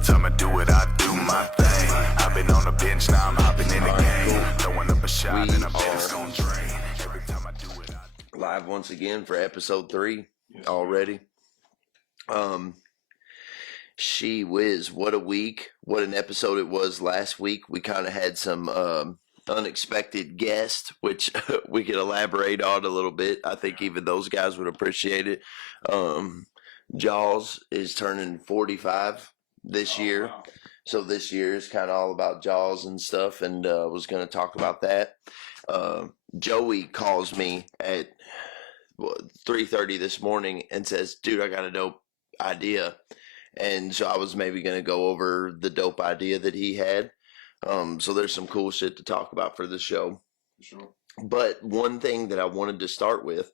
Every time I do it, I do my thing. I've been on the bench, now I'm hopping in the game. Throwing up a shot and I bet it's gonna drain. Every time I do it, I Live once again for episode 3 already. She whiz, what a week. What an episode it was last week. We kind of had some unexpected guests, which we could elaborate on a little bit. I think even those guys would appreciate it. Jaws is turning 45 this year. Wow. So this year is kind of all about Jaws and stuff, and was going to talk about that. Joey calls me at 3:30 this morning and says, dude, I got a dope idea. And so I was maybe going to go over the dope idea that he had. So there's some cool shit to talk about for the show. Sure. But one thing that I wanted to start with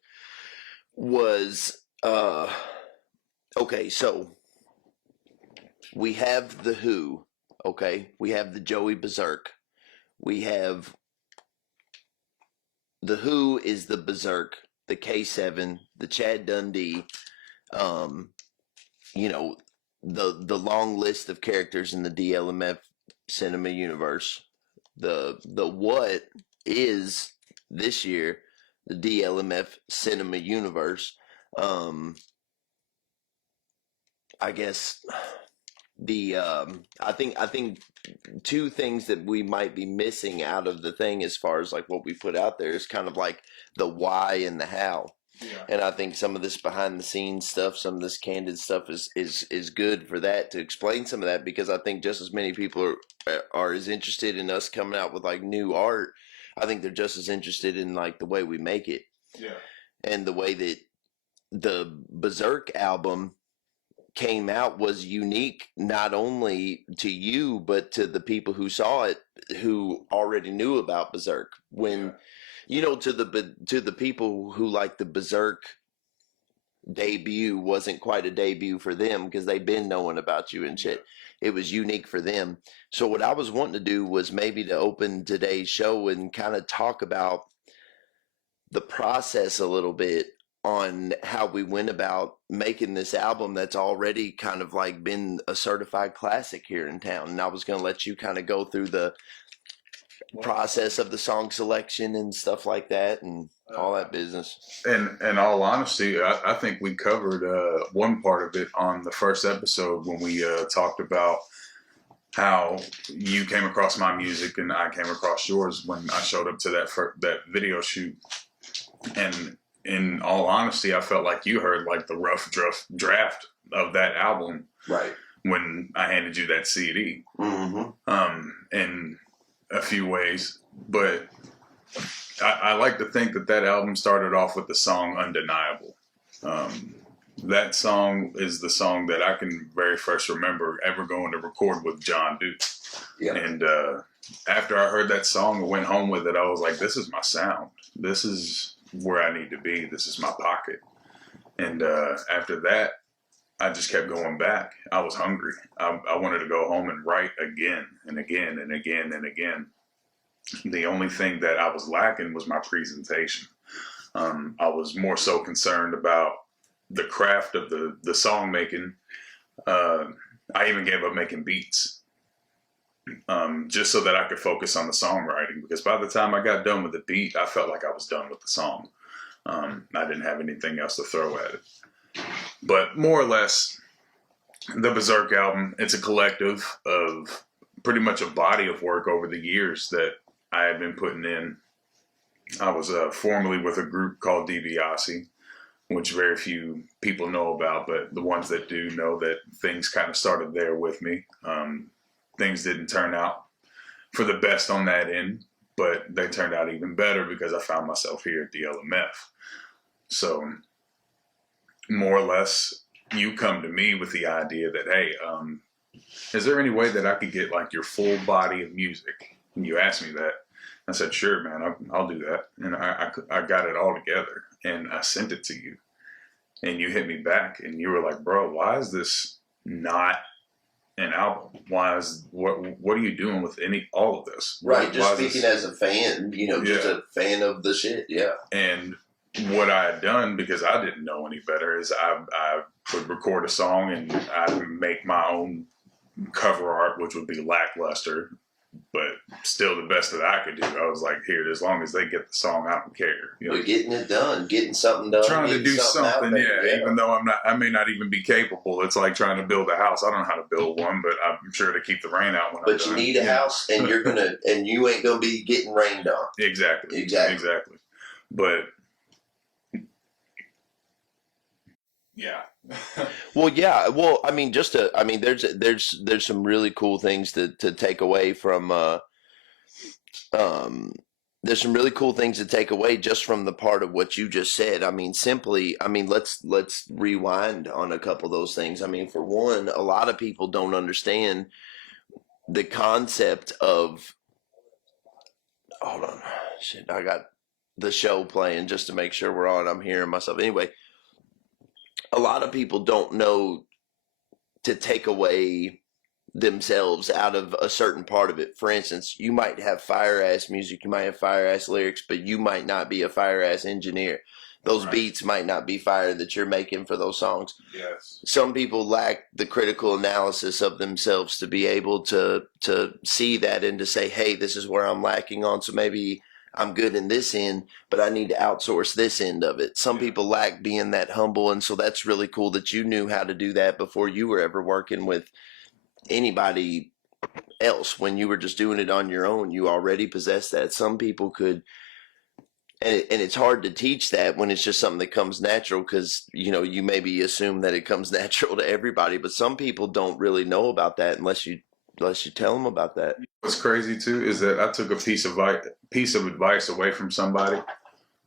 was, okay, so we have the Who, okay? We have the Joey Berserk. We have the Who is the Berserk, the K7, the Chad Dundee, you know, the long list of characters in the DLMF cinema universe. The what is this year the DLMF cinema universe. I guess the I think two things that we might be missing out of the thing as far as like what we put out there is kind of like the why and the how. Yeah. And I think some of this behind the scenes stuff, some of this candid stuff is good for that, to explain some of that, because I think just as many people are as interested in us coming out with like new art, I think they're just as interested in like the way we make it. Yeah. And the way that the Berserk album came out was unique, not only to you, but to the people who saw it, who already knew about Berserk. When, you know, to the people who like the Berserk debut wasn't quite a debut for them because they've been knowing about you and shit. It was unique for them. So what I was wanting to do was maybe to open today's show and kind of talk about the process a little bit on how we went about making this album that's already kind of like been a certified classic here in town. And I was going to let you kind of go through the process of the song selection and stuff like that and all that business. And in all honesty, I think we covered one part of it on the first episode when we talked about how you came across my music and I came across yours when I showed up to that video shoot. And in all honesty, I felt like you heard like the rough draft of that album, right, when I handed you that CD. Mm-hmm. In a few ways, but I like to think that album started off with the song "Undeniable." That song is the song that I can very first remember ever going to record with John Duke. Yeah. And after I heard that song and went home with it, I was like, this is my sound. This is where I need to be. This is my pocket. And after that, I just kept going back. I was hungry. I wanted to go home and write again and again and again and again. The only thing that I was lacking was my presentation. I was more so concerned about the craft of the song making. I even gave up making beats just so that I could focus on the songwriting, because by the time I got done with the beat, I felt like I was done with the song. I didn't have anything else to throw at it. But more or less, the Berserk album, it's a collective of pretty much a body of work over the years that I had been putting in. I was formerly with a group called DiBiase, which very few people know about, but the ones that do know that things kind of started there with me. Things didn't turn out for the best on that end, but they turned out even better because I found myself here at DLMF. So more or less, you come to me with the idea that, hey, is there any way that I could get like your full body of music? And you asked me that. I said, sure, man, I'll do that. And I got it all together and I sent it to you. And you hit me back and you were like, bro, why is this not an album? What are you doing with all of this? Right, just speaking as a fan, just a fan of the shit, yeah. And what I had done, because I didn't know any better, is I would record a song and I'd make my own cover art, which would be lackluster, but still the best that I could do. I was like, here, as long as they get the song, I don't care. But getting it done, getting something done, trying to do something, yeah. even though I may not even be capable. It's like trying to build a house. I don't know how to build one, but I'm sure to keep the rain out when I'm done. But you need a house, and you ain't gonna be getting rained on. Exactly. But yeah. Well, yeah. Well, I mean, there's some really cool things to take away from. There's some really cool things to take away just from the part of what you just said. I mean, let's rewind on a couple of those things. I mean, for one, a lot of people don't understand the concept of. Hold on, shit! I got the show playing just to make sure we're on. I'm hearing myself anyway. A lot of people don't know to take away themselves out of a certain part of it. For instance, you might have fire ass music, you might have fire ass lyrics, but you might not be a fire ass engineer. Those beats might not be fire that you're making for those songs. Yes. Some people lack the critical analysis of themselves to be able to see that and to say, hey, this is where I'm lacking on, so maybe I'm good in this end, but I need to outsource this end of it. Some people lack being that humble, and so that's really cool that you knew how to do that before you were ever working with anybody else. When you were just doing it on your own, you already possessed that. Some people could, and it's hard to teach that when it's just something that comes natural, because you maybe assume that it comes natural to everybody, but some people don't really know about that unless you tell them about that. What's crazy too is that I took a piece of advice away from somebody,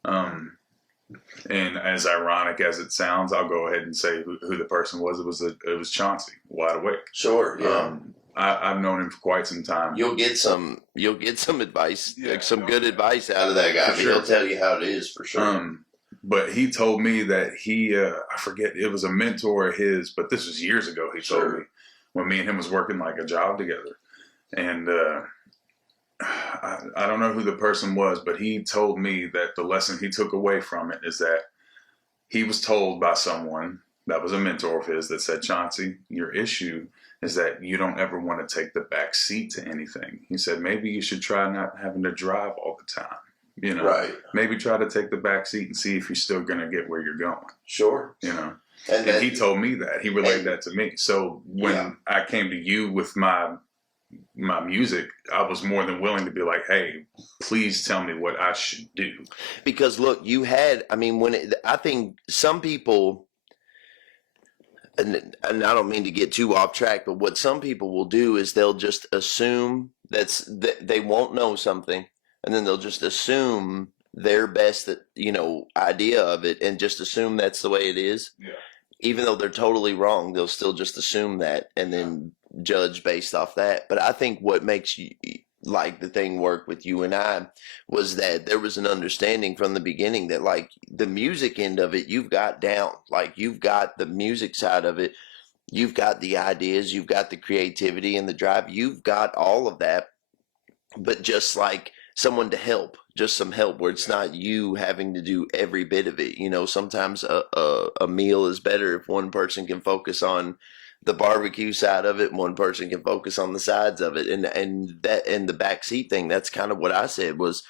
and as ironic as it sounds, I'll go ahead and say who the person was. It was Chauncey, Wide Awake. Sure, yeah. I've known him for quite some time. You'll get some advice, some good advice out of that guy. Sure. He'll tell you how it is for sure. But he told me that I forget, it was a mentor of his, but this was years ago. He told me when me and him was working like a job together, and I don't know who the person was, but he told me that the lesson he took away from it is that he was told by someone that was a mentor of his that said, Chauncey, your issue is that you don't ever want to take the back seat to anything. He said, maybe you should try not having to drive all the time. Right. Maybe try to take the back seat and see if you're still going to get where you're going. Sure. And he told me that. He relayed that to me. So when I came to you with my music, I was more than willing to be like, hey, please tell me what I should do. Because look, I think some people, and I don't mean to get too off track, but what some people will do is they'll just assume that they won't know something, and then they'll just assume their best idea of it and just assume that's the way it is. Yeah. Even though they're totally wrong, they'll still just assume that and then judge based off that. But I think what makes you like the thing work with you and I was that there was an understanding from the beginning that like the music end of it, you've got down. Like you've got the music side of it, you've got the ideas, you've got the creativity and the drive, you've got all of that. But just like someone to help, just some help where it's not you having to do every bit of it. Sometimes a meal is better if one person can focus on the barbecue side of it, and one person can focus on the sides of it, and the backseat thing. That's kind of what I said. Was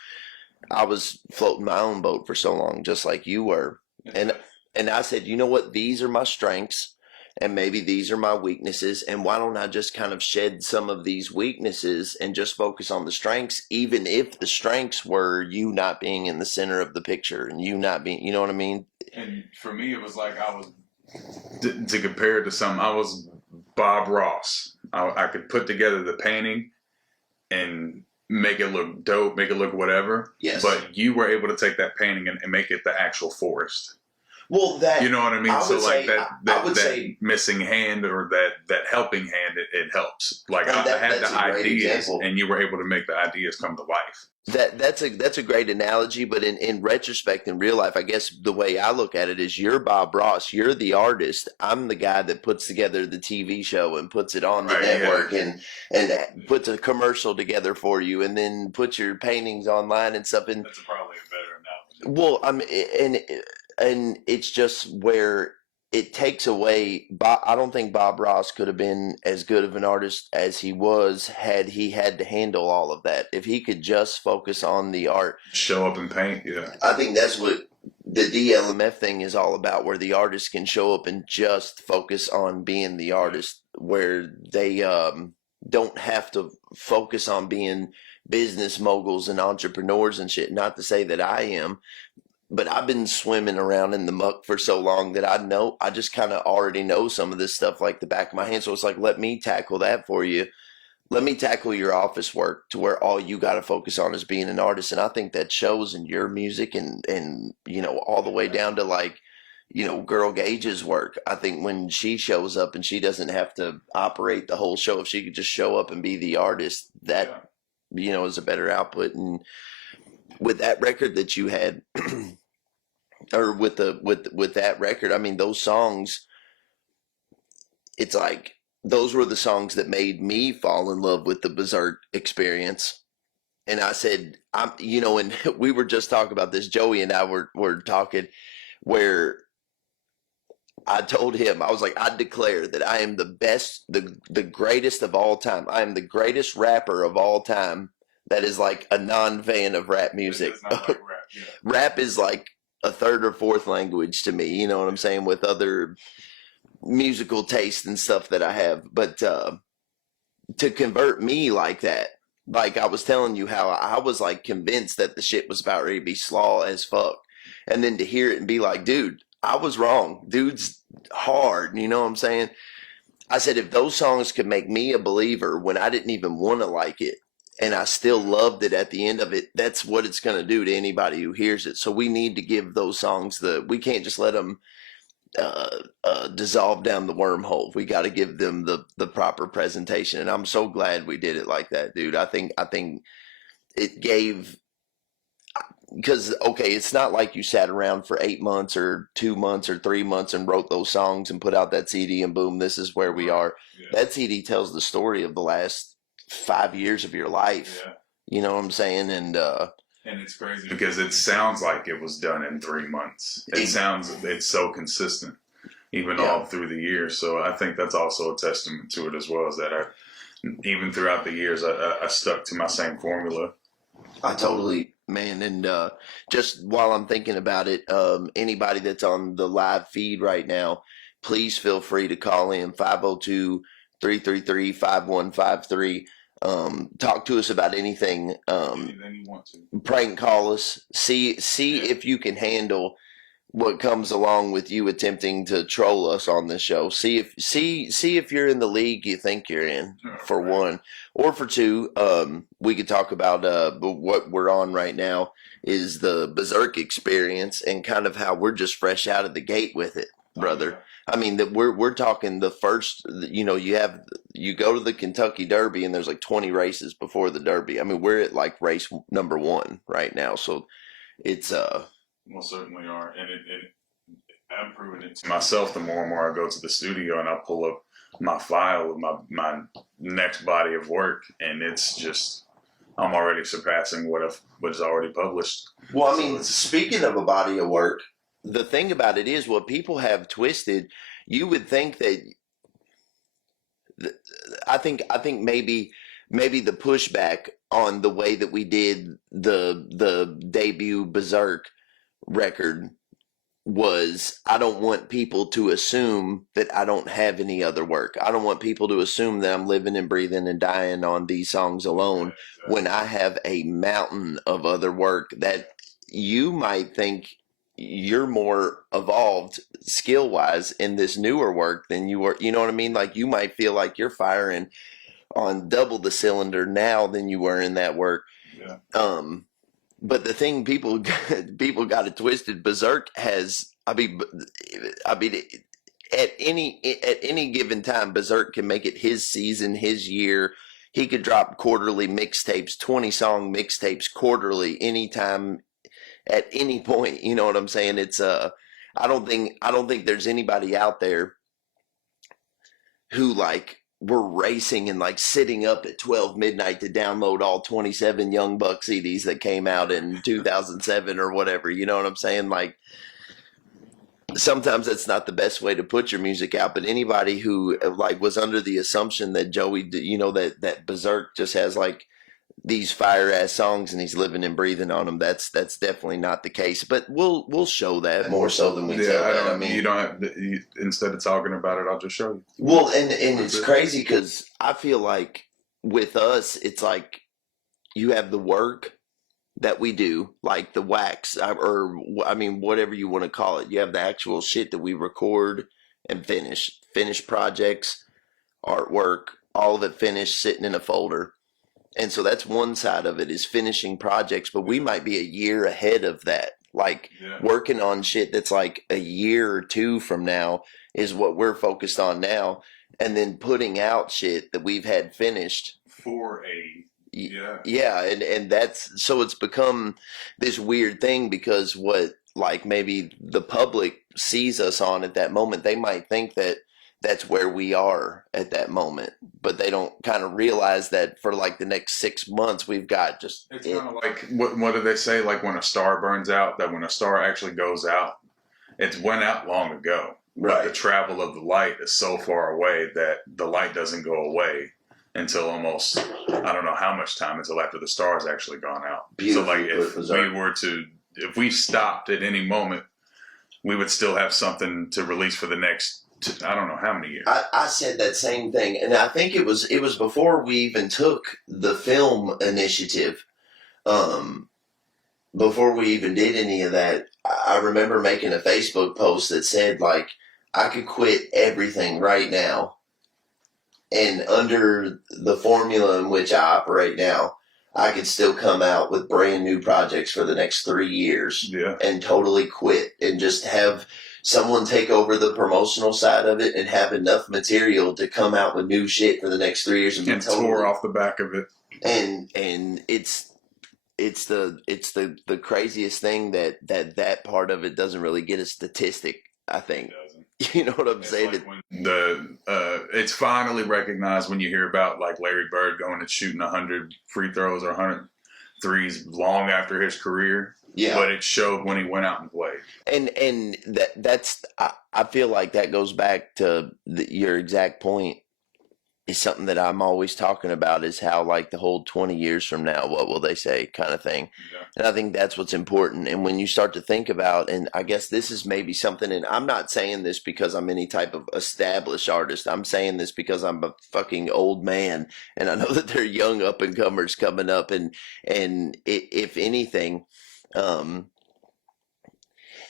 I was floating my own boat for so long, just like you were, and I said, you know what, these are my strengths, and maybe these are my weaknesses, and why don't I just kind of shed some of these weaknesses and just focus on the strengths, even if the strengths were you not being in the center of the picture and you not being, you know what I mean? And for me, it was like I was, to compare it to something, I was Bob Ross. I could put together the painting and make it look dope, make it look whatever. Yes. But you were able to take that painting and make it the actual forest. Well, that, you know what I mean? So like that say, missing hand or that helping hand, it helps. Like I had the ideas, and you were able to make the ideas come to life. That's a great analogy, but in retrospect, in real life, I guess the way I look at it is you're Bob Ross, you're the artist. I'm the guy that puts together the TV show and puts it on the network and puts a commercial together for you, and then puts your paintings online and stuff. And that's probably a better analogy. Well, and it's just where it takes away. I don't think Bob Ross could have been as good of an artist as he was had he had to handle all of that. If he could just focus on the art, Show up and paint. Yeah. I think that's what the DLMF thing is all about, where the artist can show up and just focus on being the artist, where they don't have to focus on being business moguls and entrepreneurs and shit. Not to say that I am, but I've been swimming around in the muck for so long that I just kind of already know some of this stuff like the back of my hand. So it's like, let me tackle that for you. Let me tackle your office work to where all you got to focus on is being an artist. And I think that shows in your music and, you know, all the way down to like, you know, Girl Gage's work. I think when she shows up and she doesn't have to operate the whole show, if she could just show up and be the artist, that, you know, is a better output. And with that record that you had, or with that record, I mean, those songs, it's like those were the songs that made me fall in love with the Berserk experience. And I said, you know, and we were just talking about this. Joey and I were talking, where I told him, I was like, I declare that I am the best, the greatest of all time. I am the greatest rapper of all time. That is like a non-fan of rap music. Like rap, yeah. Rap is like a third or fourth language to me, you know what I'm saying, with other musical taste and stuff that I have. But to convert me like that, like I was telling you how I was like convinced that the shit was about ready to be slaw as fuck. And then to hear it and be like, dude, I was wrong. Dude's hard, you know what I'm saying? I said, if those songs could make me a believer when I didn't even want to like it, and I still loved it at the end of it, that's what it's going to do to anybody who hears it. So we need to give those songs we can't just let them dissolve down the wormhole. We got to give them the proper presentation. And I'm so glad we did it like that, dude. I think it gave, because, okay, it's not like you sat around for 8 months or 2 months or 3 months and wrote those songs and put out that CD and boom, this is where we are. Yeah. That CD tells the story of the last 5 years of your life. Yeah. You know what I'm saying? And it's crazy because it sounds like it was done in 3 months. It's so consistent, even all through the years. So I think that's also a testament to it as well, is that even throughout the years, I stuck to my same formula. I totally, man. And just while I'm thinking about it, anybody that's on the live feed right now, please feel free to call in 502-333-5153. Talk to us about anything. Anything you want to. Prank call us. See if you can handle what comes along with you attempting to troll us on this show. See if you're in the league you think you're in, for one, or for two. We could talk about what we're on right now is the Berserk experience and kind of how we're just fresh out of the gate with it, brother. I mean, that we're talking the first, you know, you go to the Kentucky Derby and there's like 20 races before the Derby. I mean, we're at like race number 1 right now. So it's, most certainly are. And I'm proving it to myself the more and more I go to the studio and I pull up my file of my next body of work. And it's just, I'm already surpassing what is already published. Well, I mean, speaking of a body of work, the thing about it is what people have twisted. You would think that I think maybe the pushback on the way that we did the debut Berserk record was, I don't want people to assume that I don't have any other work. I don't want people to assume that I'm living and breathing and dying on these songs alone, when I have a mountain of other work that you might think you're more evolved skill wise in this newer work than you were. You know what I mean? Like, you might feel like you're firing on double the cylinder now than you were in that work. Yeah. But the thing people got it twisted. Berserk has, I mean, at any given time, Berserk can make it his season, his year. He could drop quarterly mixtapes, 20-song mixtapes quarterly, anytime, at any point. You know what I'm saying? It's I don't think there's anybody out there who like we're racing and like sitting up at 12 midnight to download all 27 Young Buck CDs that came out in 2007 or whatever. You know what I'm saying? Like, sometimes that's not the best way to put your music out. But anybody who like was under the assumption that Joey, that Berserk just has like these fire ass songs and he's living and breathing on them, that's definitely not the case. But we'll show that more so than we tell that. I mean, you don't have instead of talking about it, I'll just show you. Well, and it's crazy because I feel like with us, it's like you have the work that we do, like the wax, or I mean, whatever you want to call it. You have the actual shit that we record and finish projects, artwork, all of it finished, sitting in a folder. And so that's one side of it, is finishing projects, but we might be a year ahead of that. Like working on shit that's like a year or two from now is what we're focused on now. And then putting out shit that we've had finished for and that's, so it's become this weird thing because what, like, maybe the public sees us on at that moment, they might think that that's where we are at that moment, but they don't kind of realize that for like the next 6 months we've got just, it's kind of like what do they say, like when a star burns out, that when a star actually goes out, it's went out long ago, but the travel of the light is so far away that the light doesn't go away until almost, I don't know how much time, until after the star's actually gone out. So like if we stopped at any moment, we would still have something to release for the next, I don't know how many years. I said that same thing, and I think it was before we even took the film initiative. Before we even did any of that, I remember making a Facebook post that said, like, I could quit everything right now, and under the formula in which I operate now, I could still come out with brand new projects for the next 3 years and totally quit and just have someone take over the promotional side of it and have enough material to come out with new shit for the next 3 years and tore off the back of it. And it's the craziest thing that part of it doesn't really get a statistic, I think. You know what I'm saying? Like it's finally recognized when you hear about like Larry Bird going and shooting 100 free throws or 100 threes long after his career. Yeah, but it showed when he went out and played. And that's I feel like that goes back to your exact point. Is something that I'm always talking about, is how like the whole 20 years from now, what will they say kind of thing. And I think that's what's important. And when you start to think about, and I guess this is maybe something, and I'm not saying this because I'm any type of established artist. I'm saying this because I'm a fucking old man, and I know that there are young up and comers coming up, and if anything,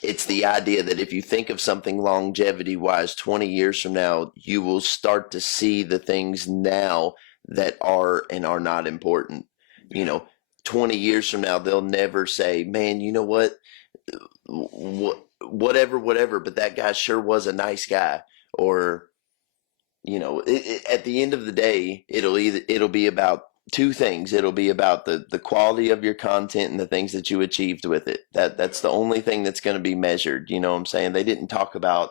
it's the idea that if you think of something longevity wise, 20 years from now, you will start to see the things now that are and are not important. 20 years from now, they'll never say, man, you know what, whatever, but that guy sure was a nice guy. Or, at the end of the day, it'll be about two things. It'll be about the quality of your content and the things that you achieved with it. That's the only thing that's going to be measured. You know what I'm saying? They didn't talk about,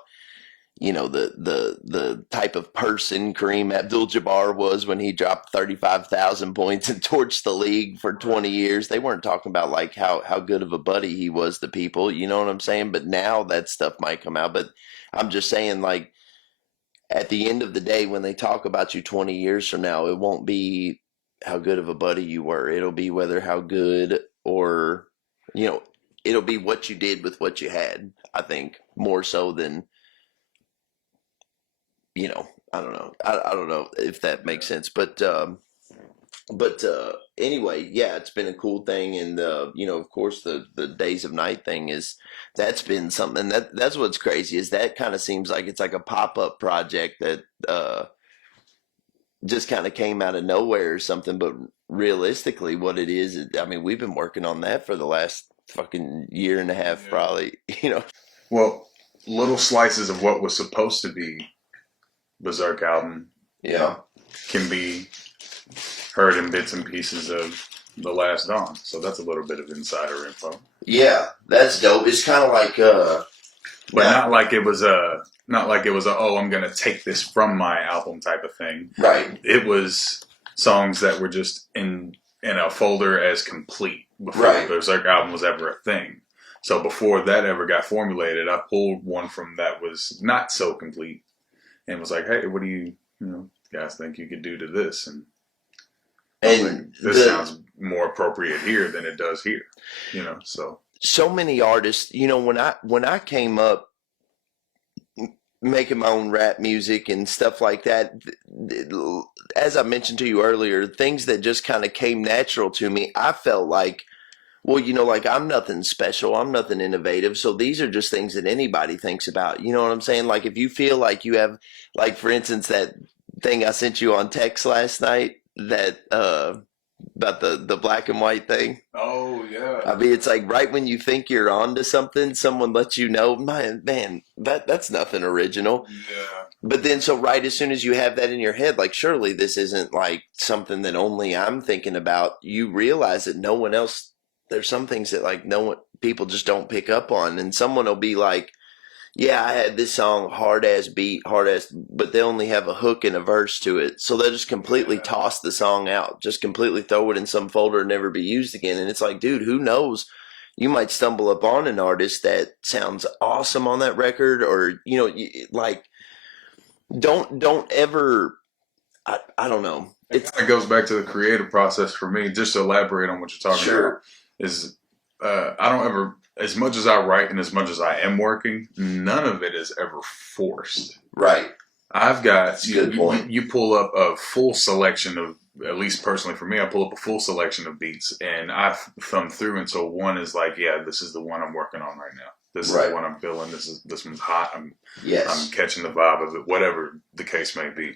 the type of person Kareem Abdul-Jabbar was when he dropped 35,000 points and torched the league for 20 years. They weren't talking about like how good of a buddy he was to people. You know what I'm saying? But now that stuff might come out. But I'm just saying, like, at the end of the day, when they talk about you 20 years from now, it won't be how good of a buddy you were. It'll be whether how good, or it'll be what you did with what you had, I think, more so than I don't know. I don't know if that makes sense, but anyway, yeah, it's been a cool thing. And of course the Days of Night thing, that's been something that's what's crazy, is that kind of seems like it's like a pop-up project that just kind of came out of nowhere or something. But realistically, what it is, I mean, we've been working on that for the last fucking year and a half, probably. Well, little slices of what was supposed to be Berserk album, can be heard in bits and pieces of The Last Dawn. So that's a little bit of insider info. Yeah, that's dope. It's kind of like, but not like it was a oh, I'm gonna take this from my album type of thing. Right. It was songs that were just in a folder as complete before the Berserk album was ever a thing. So before that ever got formulated, I pulled one from that was not so complete and was like, hey, what do you guys think you could do to this? And I was like, this sounds more appropriate here than it does here, so many artists, when I came up making my own rap music and stuff like that, as I mentioned to you earlier, things that just kind of came natural to me, I felt like, well, like I'm nothing special, I'm nothing innovative, so these are just things that anybody thinks about. You know what I'm saying? Like if you feel like you have, like for instance, that thing I sent you on text last night, that about the black and white thing. Oh yeah. I mean, it's like right when you think you're onto something, someone lets you know, man, that's nothing original. Yeah. But then, so right as soon as you have that in your head, like surely this isn't like something that only I'm thinking about. You realize that no one else. There's some things that like no one people just don't pick up on, and someone will be like, yeah, I had this song, hard ass beat, hard ass, but they only have a hook and a verse to it. So they'll just completely toss the song out, just completely throw it in some folder and never be used again. And it's like, dude, who knows? You might stumble upon an artist that sounds awesome on that record, or, like, don't ever, I don't know. It goes back to the creative process for me. Just to elaborate on what you're talking about, is I don't ever, as much as I write and as much as I am working, none of it is ever forced. Right. I've got, good point. You pull up a full selection of, at least personally for me, I pull up a full selection of beats and I thumb through until one is like, yeah, this is the one I'm working on right now. This is the one I'm feeling. This one's hot. I'm catching the vibe of it, whatever the case may be.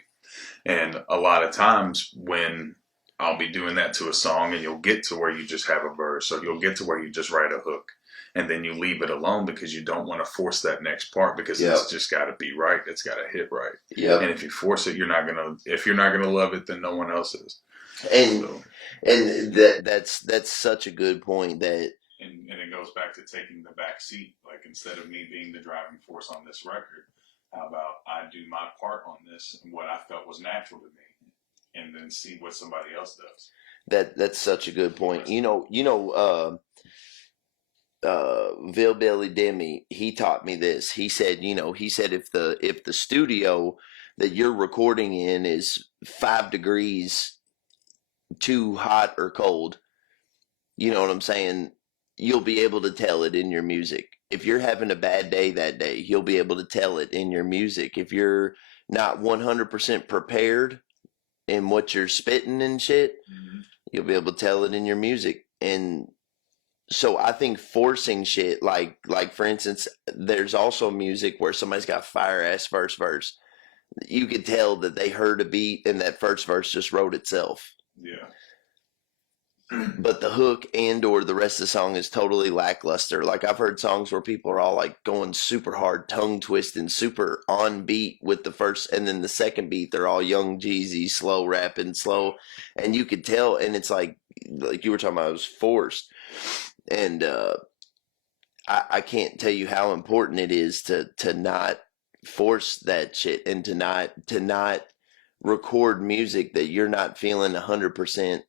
And a lot of times when I'll be doing that to a song and you'll get to where you just have a verse or you'll get to where you just write a hook and then you leave it alone because you don't want to force that next part because it's just got to be right. It's got to hit right. Yep. And if you force it, if you're not going to love it, then no one else is. And that's such a good point that. And it goes back to taking the back seat. Like instead of me being the driving force on this record, how about I do my part on this and what I felt was natural to me, and then see what somebody else does. That's such a good point. Billy Demi, he taught me this. He said, if the studio that you're recording in is 5 degrees too hot or cold, you know what I'm saying? You'll be able to tell it in your music. If you're having a bad day that day, you'll be able to tell it in your music. If you're not 100% prepared in what you're spitting and shit, you'll be able to tell it in your music. And so I think forcing shit, like for instance, there's also music where somebody's got fire ass first verse. You could tell that they heard a beat and that first verse just wrote itself. Yeah. But the hook and or the rest of the song is totally lackluster. Like I've heard songs where people are all like going super hard, tongue twisting, super on beat with the first, and then the second beat they're all Young Jeezy, slow rapping, slow, and you could tell. And it's like you were talking about, it was forced. And I can't tell you how important it is to not force that shit and to not record music that you're not feeling 100%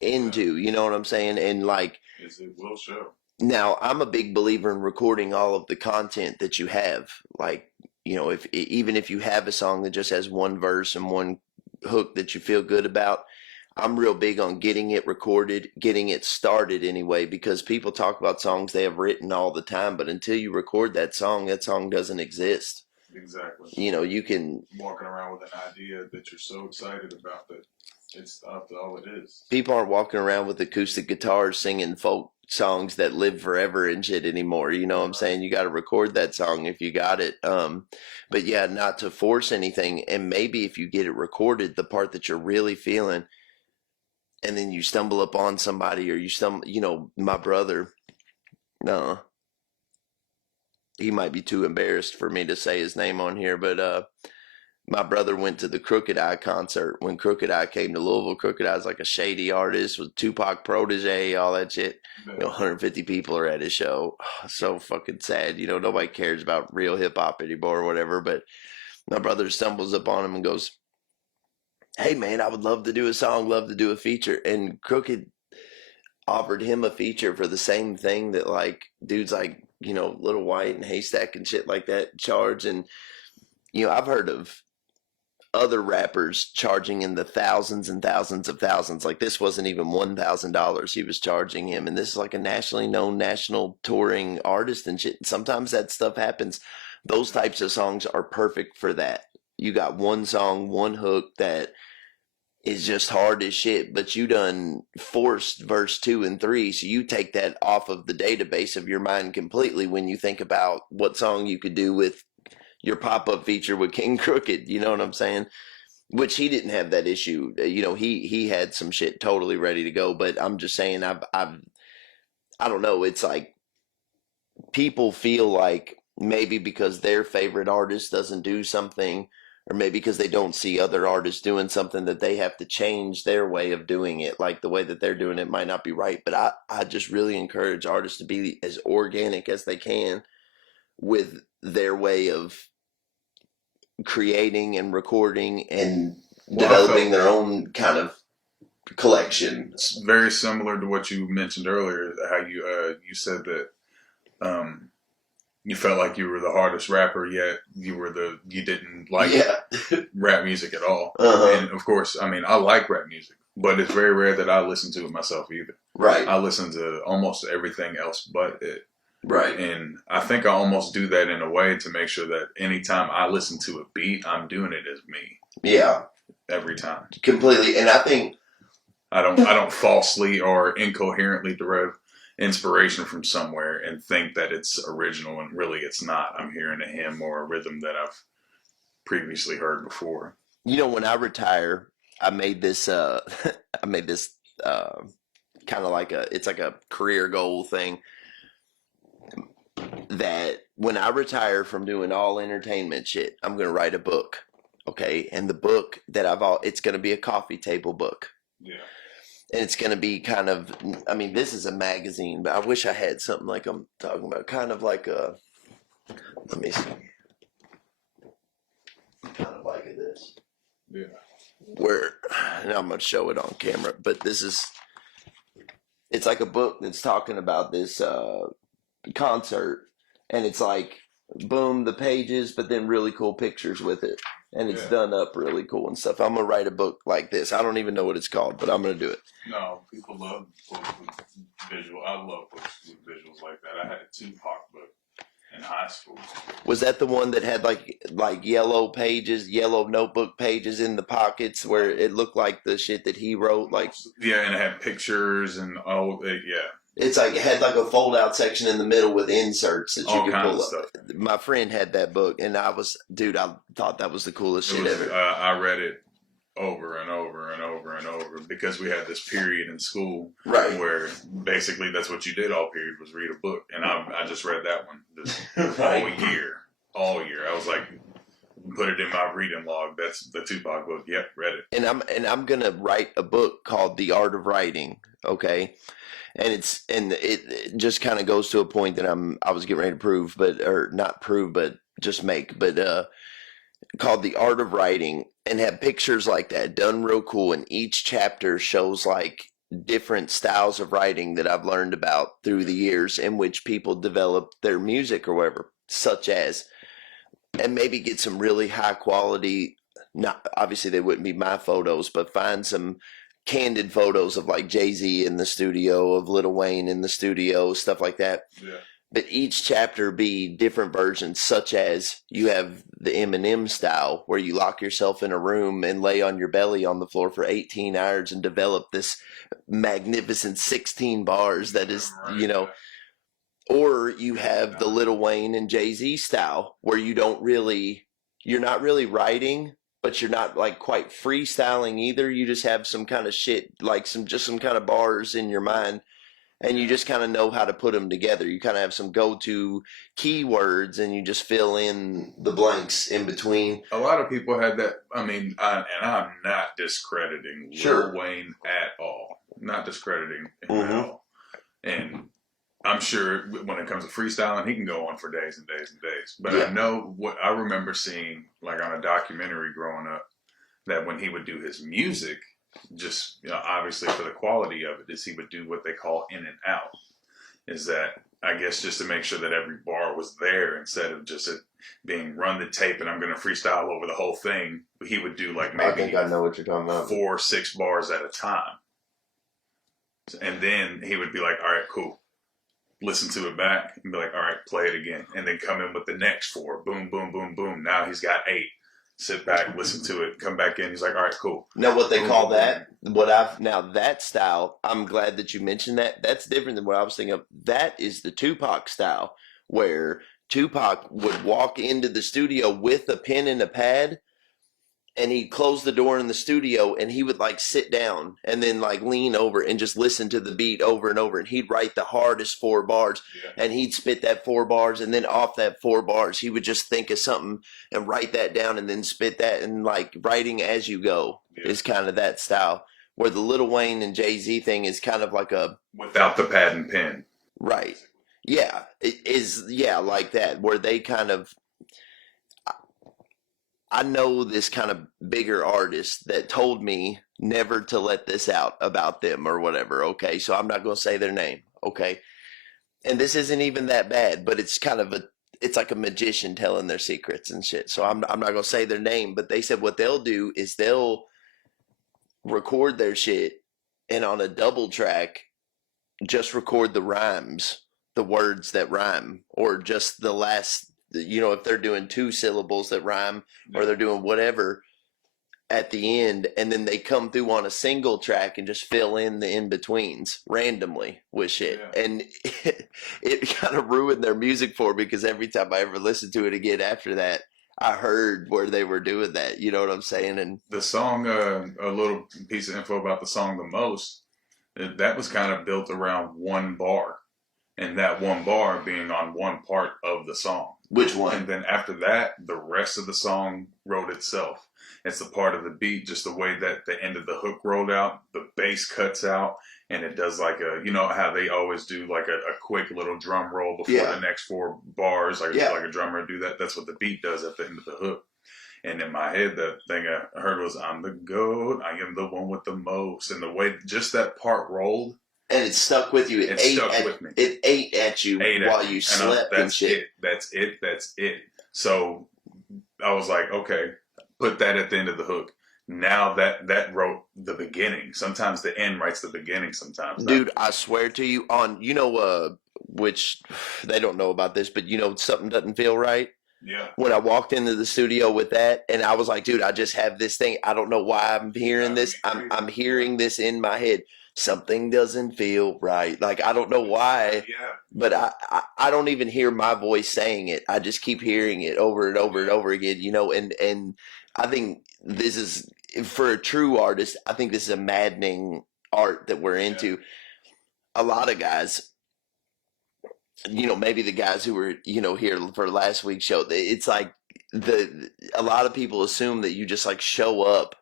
into, you know what I'm saying? And like, it will show. Now I'm a big believer in recording all of the content that you have. Like, even if you have a song that just has one verse and one hook that you feel good about, I'm real big on getting it recorded, getting it started anyway, because people talk about songs they have written all the time, but until you record that song doesn't exist. Exactly. You can walking around with an idea that you're so excited about that it's not all it is. People aren't walking around with acoustic guitars singing folk songs that live forever and shit anymore. You know what I'm saying? You got to record that song if you got it. But yeah, not to force anything. And maybe if you get it recorded, the part that you're really feeling, and then you stumble upon somebody or my brother, no, he might be too embarrassed for me to say his name on here, but my brother went to the Crooked Eye concert when Crooked Eye came to Louisville. Crooked Eye's like a shady artist with Tupac protege, all that shit. 150 people are at his show. So fucking sad. Nobody cares about real hip hop anymore or whatever. But my brother stumbles upon him and goes, "Hey man, I would love to do a song, love to do a feature." And Crooked, offered him a feature for the same thing that like dudes like, you know, Little White and Haystack and shit like that charge. And, you know, I've heard of other rappers charging in the thousands and thousands of thousands. Like this wasn't even $1,000 he was charging him. And this is like a nationally known, national touring artist and shit. Sometimes that stuff happens. Those types of songs are perfect for that. You got one song, one hook that is just hard as shit, but you done forced verse 2 and 3, so you take that off of the database of your mind completely when you think about what song you could do with your pop-up feature with King Crooked. You know what I'm saying? Which he didn't have that issue. You know, he had some shit totally ready to go, but I'm just saying, I don't know. It's like people feel like maybe because their favorite artist doesn't do something, or maybe because they don't see other artists doing something, that they have to change their way of doing it. Like the way that they're doing it might not be right. But I just really encourage artists to be as organic as they can with their way of creating and recording and developing their own kind of collection. It's very similar to what you mentioned earlier, how you said that you felt like you were the hardest rapper, yet you didn't like rap music at all. And of course, I mean, I like rap music, but it's very rare that I listen to it myself either. Right. I listen to almost everything else but it. Right. And I think I almost do that in a way to make sure that anytime I listen to a beat, I'm doing it as me. Yeah. Every time. Completely. And I think I don't falsely or incoherently derive inspiration from somewhere and think that it's original, and really it's not. I'm hearing a hymn or a rhythm that I've previously heard before. You know, when I retire, I made this kind of like it's like a career goal thing, that when I retire from doing all entertainment shit, I'm going to write a book. Okay. And the book that it's going to be a coffee table book. Yeah. And it's going to be kind of, I mean, this is a magazine, but I wish I had something like I'm talking about, kind of like let me see. Kind of like this. Yeah. Where, and I'm going to show it on camera, but it's like a book that's talking about this concert, and it's like, boom, the pages, but then really cool pictures with it. And it's done up really cool and stuff. I'm going to write a book like this. I don't even know what it's called, but I'm going to do it. No, people love books with visual. I love books with visuals like that. I had a Tupac book in high school. Was that the one that had like yellow pages, yellow notebook pages in the pockets where it looked like the shit that he wrote? Like, yeah, and it had pictures and It's like, it had like a fold out section in the middle with inserts that you could pull up. Stuff. My friend had that book, and I thought that was the coolest shit ever. I read it over and over and over and over because we had this period in school where basically that's what you did all period was read a book. And I just read that one all year. I was like, put it in my reading log. That's the Tupac book. Yep, read it. And I'm going to write a book called The Art of Writing. Okay. And it just kind of goes to a point that I was getting ready to prove, called The Art of Writing, and have pictures like that done real cool. And each chapter shows like different styles of writing that I've learned about through the years in which people develop their music or whatever, such as, and maybe get some really high quality, not obviously they wouldn't be my photos, but find some candid photos of like Jay-Z in the studio, of Lil Wayne in the studio, stuff like that. Yeah. But each chapter be different versions, such as you have the Eminem style, where you lock yourself in a room and lay on your belly on the floor for 18 hours and develop this magnificent 16 bars that is, or you have the Lil Wayne and Jay-Z style, where you're not really writing, but you're not like quite freestyling either. You just have some kind of shit, like some kind of bars in your mind, and you just kind of know how to put them together. You kind of have some go-to keywords, and you just fill in the blanks in between. A lot of people had that. I mean, and I'm not discrediting Lil Wayne at all. Not discrediting him at all. And I'm sure when it comes to freestyling, he can go on for days and days and days. But I know what I remember seeing, like on a documentary growing up, that when he would do his music, just, obviously for the quality of it, is he would do what they call in and out. Is that, I guess, just to make sure that every bar was there instead of just it being run the tape and I'm going to freestyle over the whole thing. He would do like maybe I think I know what you're talking about. 4 or 6 bars at a time. And then he would be like, all right, cool. Listen to it back and be like, all right, play it again. And then come in with the next 4. Boom, boom, boom, boom. Now he's got 8. Sit back, listen to it, come back in. He's like, all right, cool. Now, what they Boom, call boom, that, now that style, I'm glad that you mentioned that. That's different than what I was thinking of. That is the Tupac style, where Tupac would walk into the studio with a pen and a pad, and he'd close the door in the studio, and he would like sit down and then like lean over and just listen to the beat over and over, and he'd write the hardest 4 bars, and he'd spit that 4 bars, and then off that 4 bars he would just think of something and write that down and then spit that, and like writing as you go is kind of that style, where the Lil Wayne and Jay-Z thing is kind of like a without the pad and pen. Right. Yeah, it is. Yeah, like that, where they kind of, I know this kind of bigger artist that told me never to let this out about them or whatever. Okay. So I'm not going to say their name. Okay. And this isn't even that bad, but it's kind of it's like a magician telling their secrets and shit. So I'm not going to say their name, but they said what they'll do is they'll record their shit and on a double track, just record the rhymes, the words that rhyme, or just the last, if they're doing 2 syllables that rhyme, or they're doing whatever at the end, and then they come through on a single track and just fill in the in-betweens randomly with shit. Yeah. And it kind of ruined their music for me, because every time I ever listened to it again after that, I heard where they were doing that. You know what I'm saying? And the song, a little piece of info about the song, The Most, that was kind of built around 1 bar, and that 1 bar being on 1 part of the song. Which one? And then after that, the rest of the song wrote itself. It's the part of the beat, just the way that the end of the hook rolled out, the bass cuts out, and it does like how they always do like a quick little drum roll before the next 4 bars, like a drummer would do that. That's what the beat does at the end of the hook. And in my head, the thing I heard was, I'm the GOAT, I am the one with the most. And the way just that part rolled. And it stuck with you. It stuck with me. It ate at you while you slept and shit. That's it. So I was like, okay, put that at the end of the hook. Now that wrote the beginning. Sometimes the end writes the beginning sometimes. Dude, I swear to you, which they don't know about this, but something doesn't feel right. Yeah. When I walked into the studio with that, and I was like, dude, I just have this thing. I don't know why I'm hearing this. I'm hearing this in my head. Something doesn't feel right. Like, I don't know why, but I don't even hear my voice saying it. I just keep hearing it over and over and over again, and I think this is, for a true artist, I think this is a maddening art that we're into. A lot of guys, maybe the guys who were, here for last week's show, it's like a lot of people assume that you just like show up,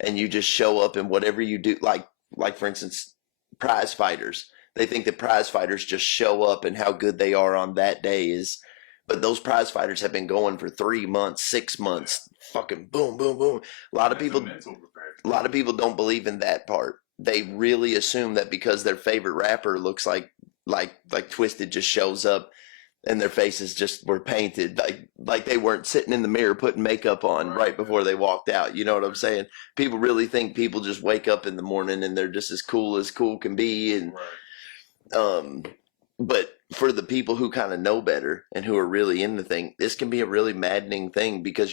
and you just show up in whatever you do. Like for instance, prize fighters. They think that prize fighters just show up, and how good they are on that day but those prize fighters have been going for 3 months, 6 months, fucking boom, boom, boom. A lot of people don't believe in that part. They really assume that because their favorite rapper looks like Twisted just shows up and their faces just were painted like they weren't sitting in the mirror putting makeup on right before they walked out. You know what I'm saying? People really think people just wake up in the morning and they're just as cool can be. And but for the people who kind of know better and who are really in the thing, this can be a really maddening thing, because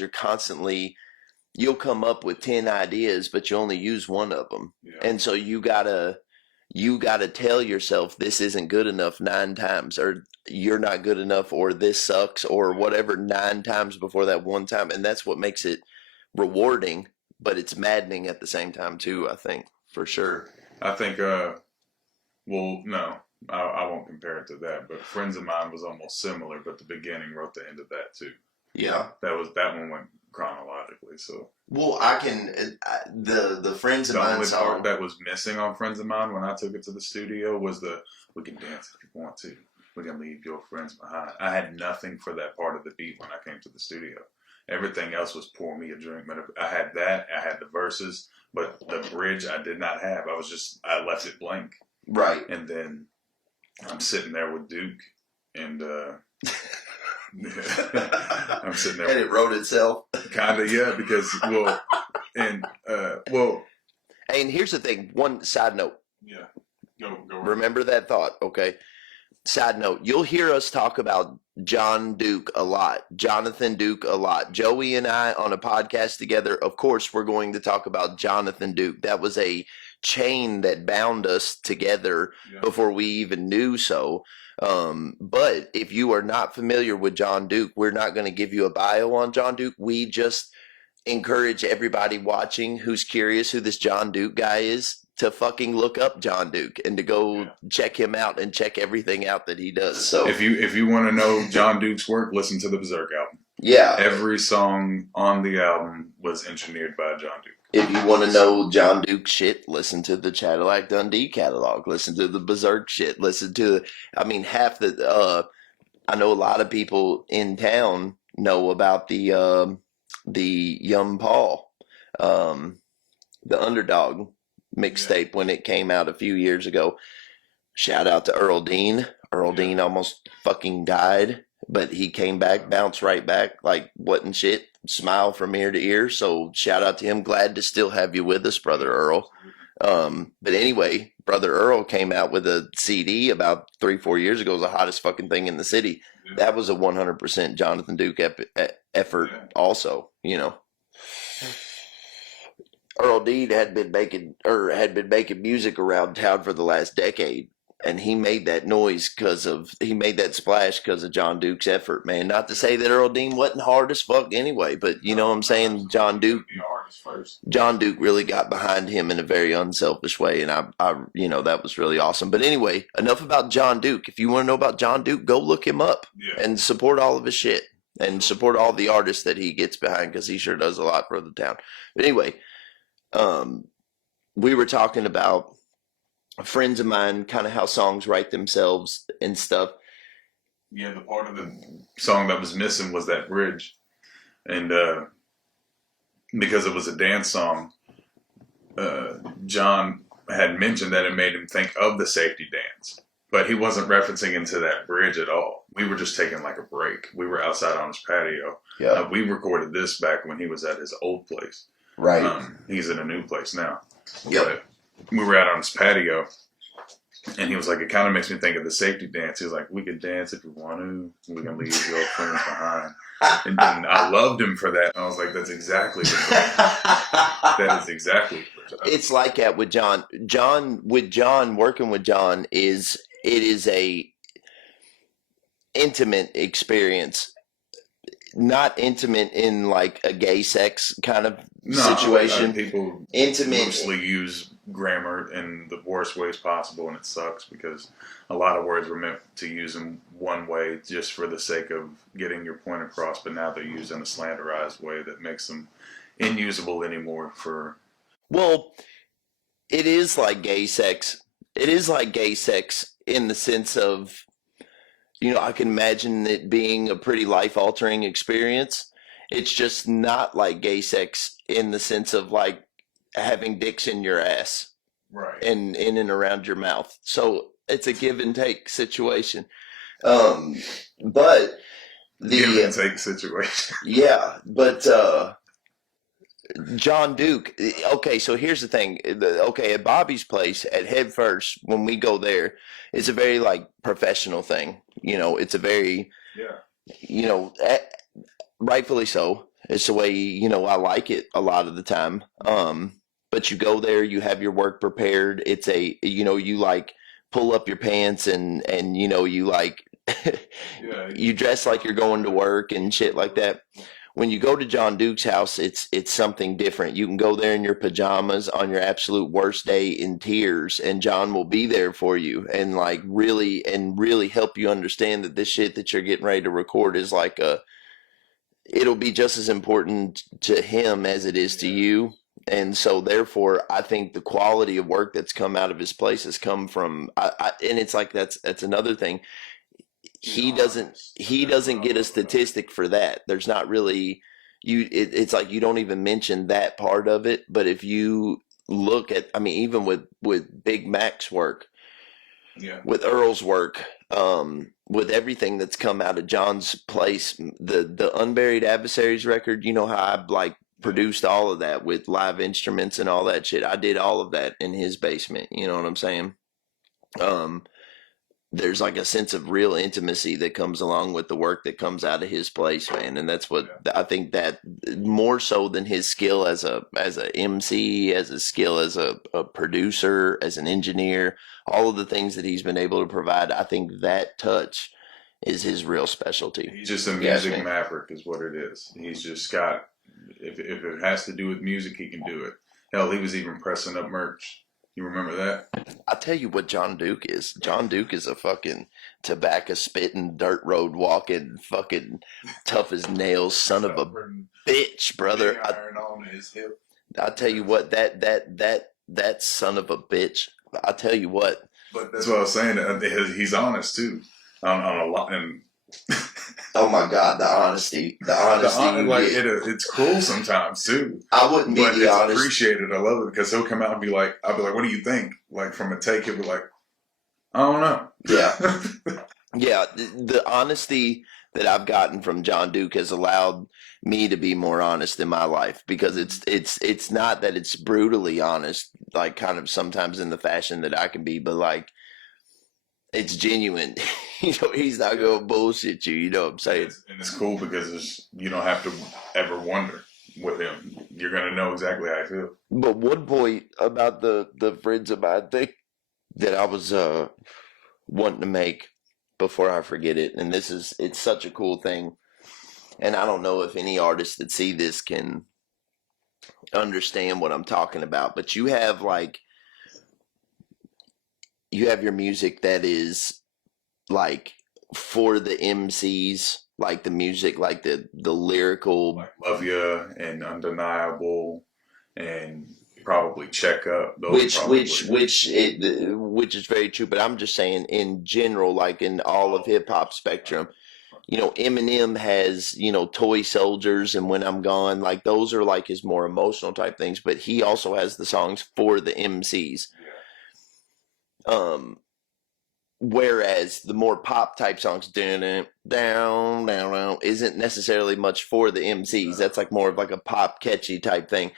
you'll come up with 10 ideas, but you only use 1 of them. And so you gotta tell yourself this isn't good enough 9 times, or you're not good enough, or this sucks, or whatever, 9 times before that 1 time. And that's what makes it rewarding, but it's maddening at the same time too, I think, for sure. I think, no, I won't compare it to that, but Friends of Mine was almost similar, but the beginning wrote the end of that too. Yeah. That one went chronologically, so. Well, the Friends of Mine The only song part that was missing on Friends of Mine when I took it to the studio was we can dance if you want to. We can leave your friends behind. I had nothing for that part of the beat when I came to the studio. Everything else was pour me a drink. But I had that. I had the verses, but the bridge I did not have. I left it blank. Right. And then I'm sitting there with Duke, and I'm sitting there. And it wrote itself. Kinda, yeah, because and here's the thing. One side note. Yeah. Go. Remember that thought, okay? Side note, you'll hear us talk about John Duke a lot, Jonathan Duke a lot. Joey and I on a podcast together, of course, we're going to talk about Jonathan Duke. That was a chain that bound us together before we even knew so. But if you are not familiar with John Duke, we're not going to give you a bio on John Duke. We just encourage everybody watching who's curious who this John Duke guy is to fucking look up John Duke and to go check him out and check everything out that he does. So if you want to know John Duke's work, listen to the Berserk album. Yeah. Every song on the album was engineered by John Duke. If you want to know John Duke shit, listen to the Cadillac Dundee catalog. Listen to the Berserk shit. Listen to, half the, I know a lot of people in town know about the Young Paul, the Underdog mixtape when it came out a few years ago. Shout out to Earl Dean. Earl Dean almost fucking died, but he came back, bounced right back like wasn't shit. Smile from ear to ear. So shout out to him. Glad to still have you with us, Brother Earl. But anyway, Brother Earl came out with a CD about 3-4 years ago. It was the hottest fucking thing in the city. That was a 100% Jonathan Duke effort also, Earl Dean had been making music around town for the last decade, and he made that noise he made that splash because of John Duke's effort, man. Not to say that Earl Dean wasn't hard as fuck anyway, but you know what I'm saying? John Duke really got behind him in a very unselfish way, and I that was really awesome. But anyway, enough about John Duke. If you want to know about John Duke, go look him up and support all of his shit and support all the artists that he gets behind, because he sure does a lot for the town. But anyway, we were talking about friends of mine, kind of how songs write themselves and stuff. Yeah, the part of the song that was missing was that bridge. And because it was a dance song, John had mentioned that it made him think of the safety dance. But he wasn't referencing into that bridge at all. We were just taking like a break. We were outside on his patio. Yeah. We recorded this back when he was at his old place. Right. He's in a new place now. Yep. But we were out on his patio, and he was like, it kind of makes me think of the safety dance. He was like, we can dance if we want to. We can leave your friends behind. And I loved him for that. I was like, that's exactly that is exactly it's like that with John. Working with John is a intimate experience. Not intimate in like a gay sex kind of situation. People intimate mostly use grammar in the worst ways possible, and it sucks because a lot of words were meant to use in one way just for the sake of getting your point across, but now they're used in a slanderized way that makes them unusable anymore for... Well, it is like gay sex. It is like gay sex in the sense of, I can imagine it being a pretty life-altering experience. It's just not like gay sex in the sense of like having dicks in your ass, right, and in and around your mouth. So it's a give and take situation. But the give and take situation. Yeah, but John Duke. Okay, so here's the thing. At Bobby's place at Head First, when we go there, it's a very like professional thing. It's a very, rightfully so. It's the way, I like it a lot of the time. But you go there, you have your work prepared. It's you like pull up your pants and you like, you dress like you're going to work and shit like that. When you go to John Duke's house, it's something different. You can go there in your pajamas on your absolute worst day in tears, and John will be there for you and like really help you understand that this shit that you're getting ready to record is like it'll be just as important to him as it is to you. And so therefore, I think the quality of work that's come out of his place has come from, and it's like, that's another thing. He doesn't get a statistic for that. There's not really, it's like you don't even mention that part of it. But if you look at, I mean, even with Big Mac's work, Yeah. with Earl's work, with everything that's come out of John's place, the Unburied Adversaries record, you know how I like produced all of that with live instruments and all that shit. I did all of that in his basement. You know what I'm saying? There's like a sense of real intimacy that comes along with the work that comes out of his place, man. And that's what I think, that more so than his skill as a MC, as a skill as a producer, as an engineer, all of the things that he's been able to provide, I think that touch is his real specialty. He's just a music maverick is what it is. He's just got, if it has to do with music, he can do it. Hell, he was even pressing up merch. You remember that? I'll tell you what John Duke is. John Duke is a fucking tobacco spitting, dirt road walking, fucking tough as nails son of a bitch, brother. Iron on his hip. I'll tell you what, that son of a bitch. I'll tell you what. But that's what I was saying. He's honest too, on a lot. And oh my God, the honesty, like it's cool sometimes too. I wouldn't be but the it's honest. Appreciated. I love it because he'll come out and be like, I'll be like, what do you think? Like from a take, he'll be like, I don't know. Yeah, yeah. The honesty that I've gotten from John Duke has allowed me to be more honest in my life, because it's not that it's brutally honest, like kind of sometimes in the fashion that I can be, but like it's genuine. You know, he's not going to bullshit you. You know what I'm saying? And it's cool because you don't have to ever wonder with him. You're going to know exactly how I feel. But one point about the friends of mine thing that I was wanting to make before I forget it, and it's such a cool thing, and I don't know if any artists that see this can understand what I'm talking about, but you have your music that is like for the MCs, like the music, like the lyrical, like Love Ya and Undeniable and probably Check Up. Which is very true. But I'm just saying in general, like in all of hip hop spectrum, you know, Eminem has, you know, Toy Soldiers and When I'm Gone, like those are like his more emotional type things. But he also has the songs for the MCs. Whereas the more pop type songs, down, isn't necessarily much for the MCs. That's like more of like a pop catchy type thing.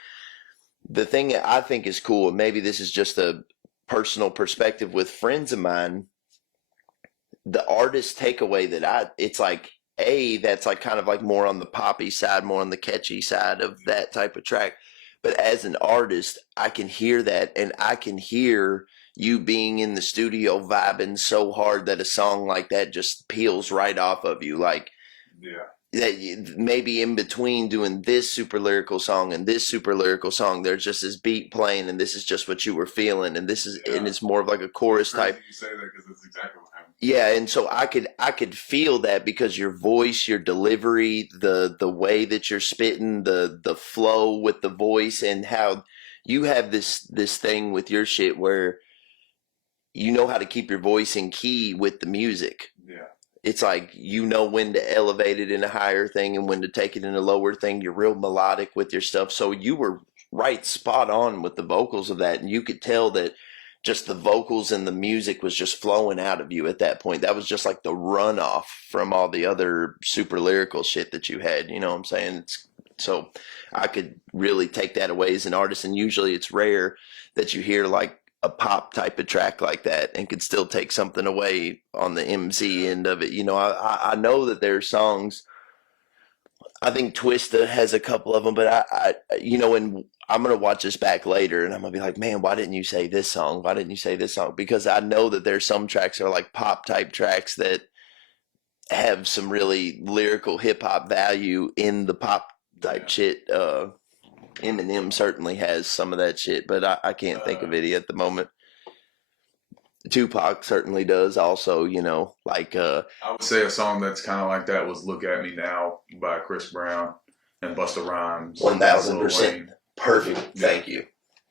The thing that I think is cool, and maybe this is just a personal perspective with friends of mine, the artist takeaway that it's like, that's like kind of like more on the poppy side, more on the catchy side of that type of track. But as an artist, I can hear that, and I can hear you being in the studio vibing so hard that a song like that just peels right off of you. Like, that maybe in between doing this super lyrical song and this super lyrical song, there's just this beat playing, and this is just what you were feeling, and this is and it's more of like a chorus type. You say that because that's exactly what happened. Yeah, and so I could feel that because your voice, your delivery, the way that you're spitting, the flow with the voice, and how you have this thing with your shit where you know how to keep your voice in key with the music. Yeah. It's like, you know when to elevate it in a higher thing and when to take it in a lower thing. You're real melodic with your stuff. So you were right spot on with the vocals of that. And you could tell that just the vocals and the music was just flowing out of you at that point. That was just like the runoff from all the other super lyrical shit that you had. You know what I'm saying? So I could really take that away as an artist. And usually it's rare that you hear like a pop type of track like that and could still take something away on the MC end of it. You know, I know that there's songs, I think Twista has a couple of them, but I you know, and I'm going to watch this back later and I'm going to be like, man, why didn't you say this song? Why didn't you say this song? Because I know that there's some tracks that are like pop type tracks that have some really lyrical hip hop value in the pop type shit. Eminem certainly has some of that shit, but I can't think of it at the moment. Tupac certainly does also, you know, like I would say a song that's kind of like that was Look at Me Now by Chris Brown and Busta Rhymes. 1000%. Perfect. Thank you.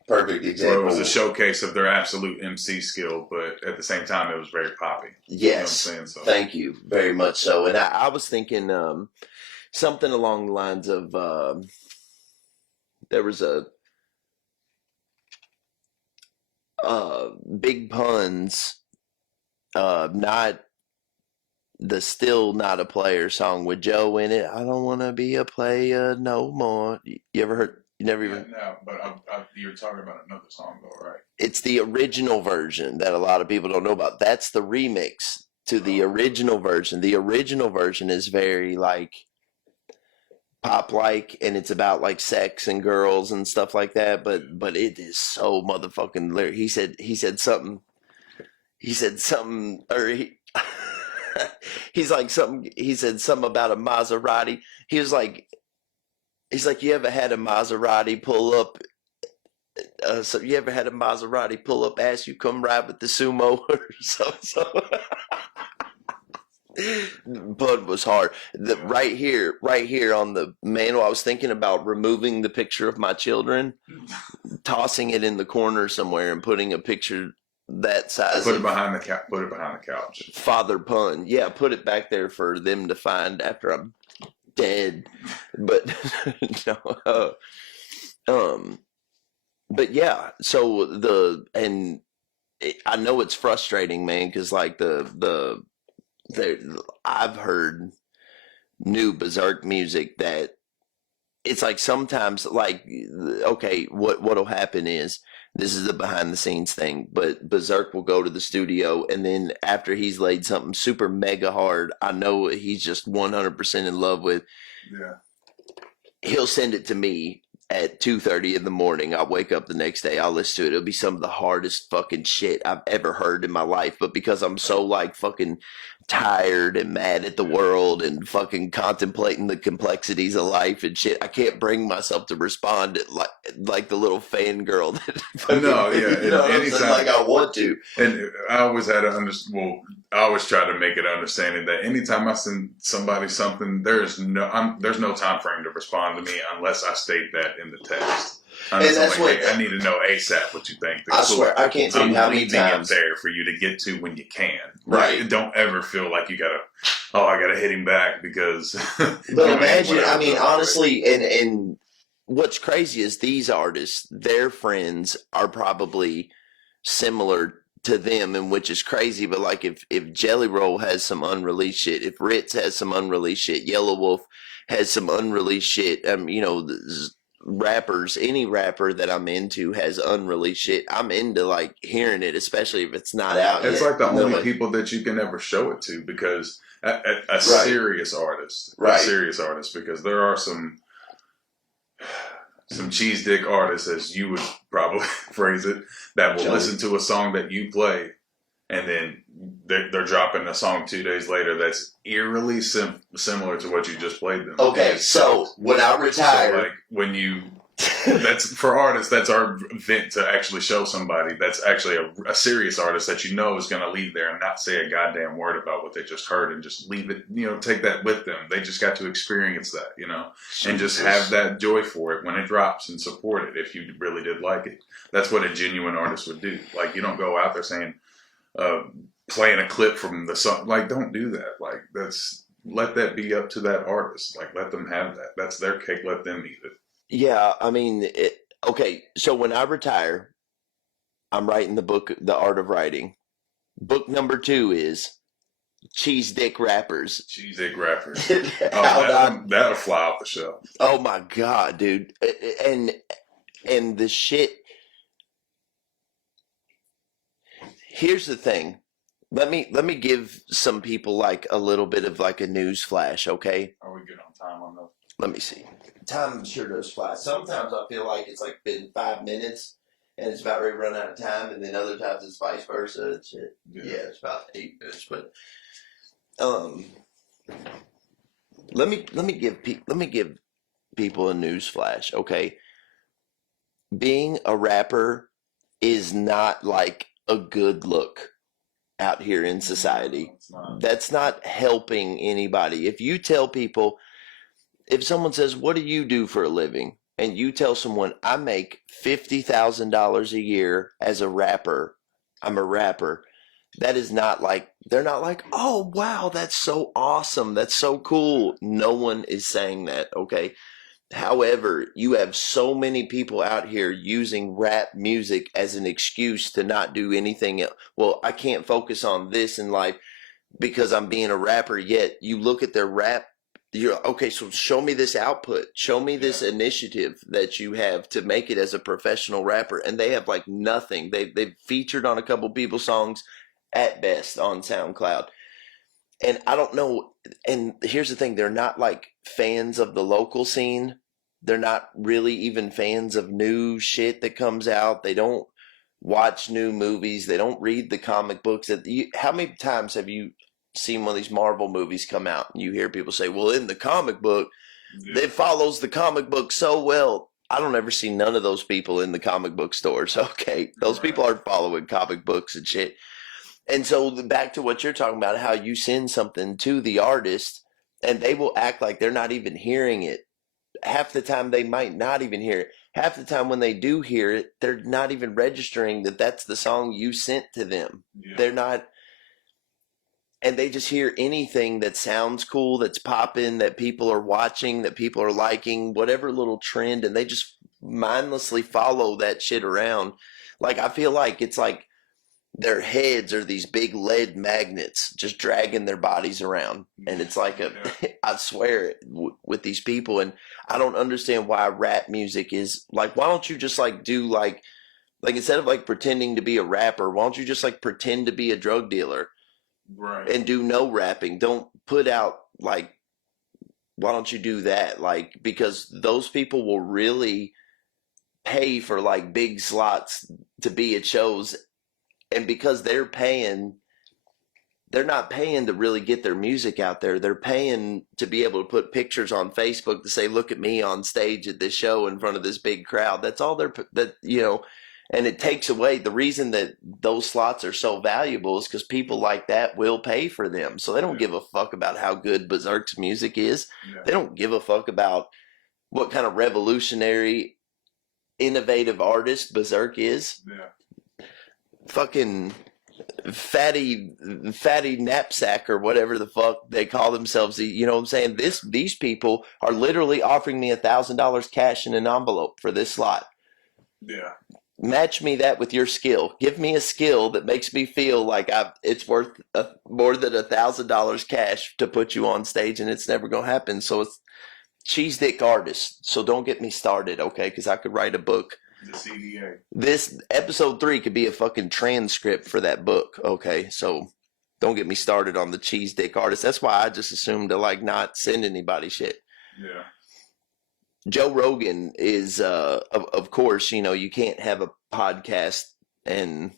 Perfect example. So it was a showcase of their absolute MC skill, but at the same time it was very poppy. Yes. You know what I'm saying? So. Thank you very much so. And I was thinking something along the lines of there was a Big Pun's not the Still Not a Player song with Joe in it. I don't want to be a player no more. You ever heard? You never even. No, but you're talking about another song though, right? It's the original version that a lot of people don't know about. That's the remix to the original version. The original version is very like pop like, and it's about like sex and girls and stuff like that. But it is so motherfucking lyric. He said something. He said something, or he's like something. He said something about a Maserati. He's like, you ever had a Maserati pull up? So you ever had a Maserati pull up, ask you come ride with the sumo or so. Bud was hard. Right here on the manual, I was thinking about removing the picture of my children, tossing it in the corner somewhere, and putting a picture that size. Put it behind the couch. Father Pun, yeah, put it back there for them to find after I'm dead. But no, but yeah. So I know it's frustrating, man, because like I've heard new Berserk music that it's like sometimes like, okay, what'll happen is, this is the behind the scenes thing, but Berserk will go to the studio, and then after he's laid something super mega hard, I know he's just 100% in love with, he'll send it to me at 2:30 in the morning. I'll wake up the next day, I'll listen to it. It'll be some of the hardest fucking shit I've ever heard in my life, but because I'm so like fucking tired and mad at the world and fucking contemplating the complexities of life and shit, I can't bring myself to respond like the little fangirl that fucking, no, yeah, you know what I'm saying? Like I want to. And I always had to I always try to make it understanding that anytime I send somebody something, there's no time frame to respond to me unless I state that in the text. And that's like, hey, I need to know ASAP what you think. I swear, I can't tell you how many times it there for you to get to when you can. Right. Don't ever feel like you gotta, I gotta hit him back because. But imagine, I mean, honestly, and what's crazy is these artists, their friends are probably similar to them, and which is crazy. But like, if Jelly Roll has some unreleased shit, if Ritz has some unreleased shit, Yellow Wolf has some unreleased shit, rappers, any rapper that I'm into has unreleased shit, I'm into like hearing it, especially if it's not out it's yet. Like the only people that you can ever show it to, because a serious artist, because there are some cheese dick artists, as you would probably phrase it, that will listen to a song that you play, and then they're dropping a song 2 days later that's eerily similar to what you just played them. Okay, so when I retire, like when you, that's for artists, that's our vent to actually show somebody that's actually a serious artist that you know is going to leave there and not say a goddamn word about what they just heard, and just leave it, take that with them. They just got to experience that, and just have that joy for it when it drops, and support it if you really did like it. That's what a genuine artist would do. Like, you don't go out there saying, playing a clip from the song. Like, don't do that. Like, let that be up to that artist. Like, let them have that. That's their cake. Let them eat it. Yeah, I mean, okay, so when I retire, I'm writing the book, The Art of Writing. Book number 2 is Cheese Dick Rappers. Cheese Dick Rappers. That'll fly off the shelf. Oh my God, dude. And the shit. Here's the thing. Let me give some people like a little bit of like a news flash, okay? Are we good on time on those? Let me see. Time sure does fly. Sometimes I feel like it's like been 5 minutes and it's about ready to run out of time, and then other times it's vice versa. It's it's about 8 minutes. But let me give people a news flash, okay? Being a rapper is not like a good look out here in society. That's not helping anybody. If you tell people, if someone says, what do you do for a living? And you tell someone, I make $50,000 a year as a rapper, I'm a rapper, that is not like, they're not like, oh, wow, that's so awesome. That's so cool. No one is saying that, okay? However, you have so many people out here using rap music as an excuse to not do anything else. Well, I can't focus on this in life because I'm being a rapper, yet you look at their rap, you're okay, so show me this output, show me this initiative that you have to make it as a professional rapper, and they have like nothing. They've featured on a couple people's songs at best on SoundCloud, and I don't know. And here's the thing: they're not like fans of the local scene. They're not really even fans of new shit that comes out. They don't watch new movies. They don't read the comic books. How many times have you seen one of these Marvel movies come out and you hear people say, well, in the comic book, it follows the comic book so well? I don't ever see none of those people in the comic book stores. Okay, those people aren't following comic books and shit. And so back to what you're talking about, how you send something to the artist and they will act like they're not even hearing it. Half the time they might not even hear it. Half the time when they do hear it, they're not even registering that that's the song you sent to them. They're not, and they just hear anything that sounds cool, that's popping, that people are watching, that people are liking, whatever little trend, and they just mindlessly follow that shit around. Like, I feel like it's like their heads are these big lead magnets just dragging their bodies around. And it's like I swear with these people. And I don't understand why rap music is like, why don't you just like do like instead of like pretending to be a rapper, why don't you just like pretend to be a drug dealer? Right. And do no rapping. Don't put out like, why don't you do that? Like, because those people will really pay for like big slots to be at shows. And because they're not paying to really get their music out there. They're paying to be able to put pictures on Facebook to say, look at me on stage at this show in front of this big crowd. That's all and it takes away the reason that those slots are so valuable is because people like that will pay for them. So they don't give a fuck about how good Berserk's music is. They don't give a fuck about what kind of revolutionary, innovative artist Berserk is. Fucking fatty knapsack or whatever the fuck they call themselves. You know what I'm saying? These people are literally offering me $1,000 cash in an envelope for this slot. Yeah. Match me that with your skill. Give me a skill that makes me feel like it's worth more than $1,000 cash to put you on stage, and it's never gonna happen. So it's cheese dick artist. So don't get me started, okay? Because I could write a book. The CDA. This episode 3 could be a fucking transcript for that book, okay? So don't get me started on the cheese dick artist. That's why I just assumed to like not send anybody shit. Yeah. Joe Rogan is, of course, you can't have a podcast and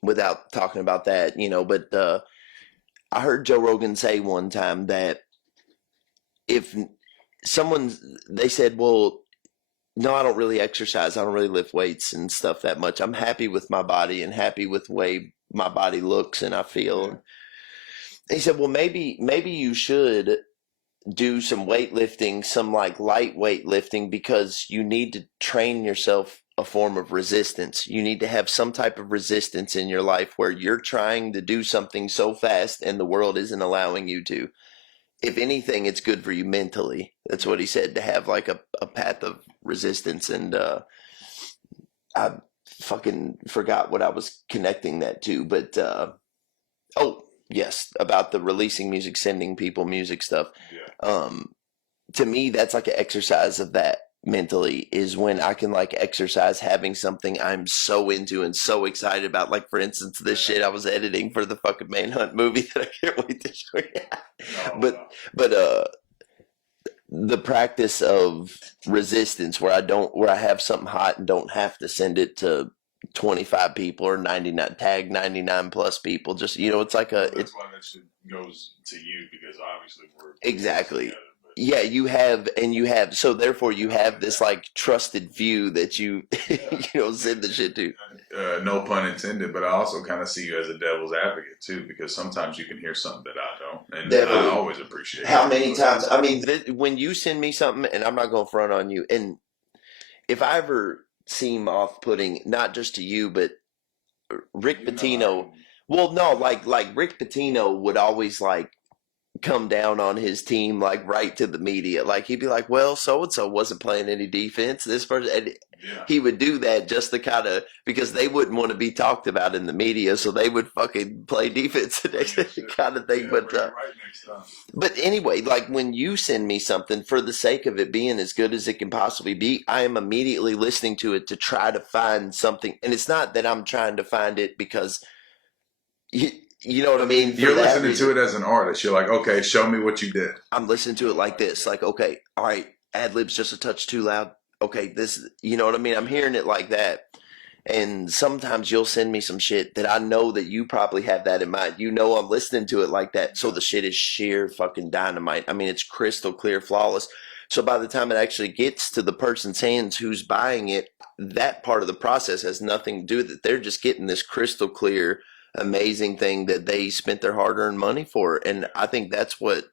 without talking about that, but I heard Joe Rogan say one time that if they said, well, no, I don't really exercise. I don't really lift weights and stuff that much. I'm happy with my body and happy with the way my body looks and I feel. And he said, well, maybe you should do some weightlifting, some like lightweight lifting, because you need to train yourself a form of resistance. You need to have some type of resistance in your life where you're trying to do something so fast and the world isn't allowing you to. If anything, it's good for you mentally. That's what he said, to have like a path of resistance. And I fucking forgot what I was connecting that to, but oh yes, about the releasing music, sending people music stuff. To me, that's like an exercise of that mentally, is when I can like exercise having something I'm so into and so excited about. Like, for instance, this shit I was editing for the fucking Manhunt movie that I can't wait to show you. But the practice of resistance where I have something hot and don't have to send it to 25 people or 99 plus people. Just, it's like that's why that shit goes to you, because obviously we're exactly together, yeah, you have, so therefore you have this like trusted view that you send the shit to. No pun intended, but I also kind of see you as a devil's advocate too, because sometimes you can hear something that I don't, and I always appreciate how many times. I mean, when you send me something, and I'm not going to front on you, and if I ever seem off-putting, not just to you, but Rick Pitino, Well, no, like Rick Pitino would always like come down on his team like right to the media. Like he'd be like, "Well, so and so wasn't playing any defense. This person," and Yeah. he would do that just to kind of because they wouldn't want to be talked about in the media, so they would fucking play defense the next kind of thing. Yeah, but right next time. but anyway, like when you send me something for the sake of it being as good as it can possibly be, I am immediately listening to it to try to find something. And it's not that I'm trying to find it because you know what I mean? You're listening to it as an artist. You're like, okay, show me what you did. I'm listening to it like this, like, okay, all right, ad libs just a touch too loud. Okay, this, you know what I mean? I'm hearing it like that. And sometimes you'll send me some shit that I know that you probably have that in mind. You know, I'm listening to it like that. So the shit is sheer fucking dynamite. I mean, it's crystal clear, flawless. So by the time it actually gets to the person's hands who's buying it, that part of the process has nothing to do with it. They're just getting this crystal clear, amazing thing that they spent their hard-earned money for. And I think that's what,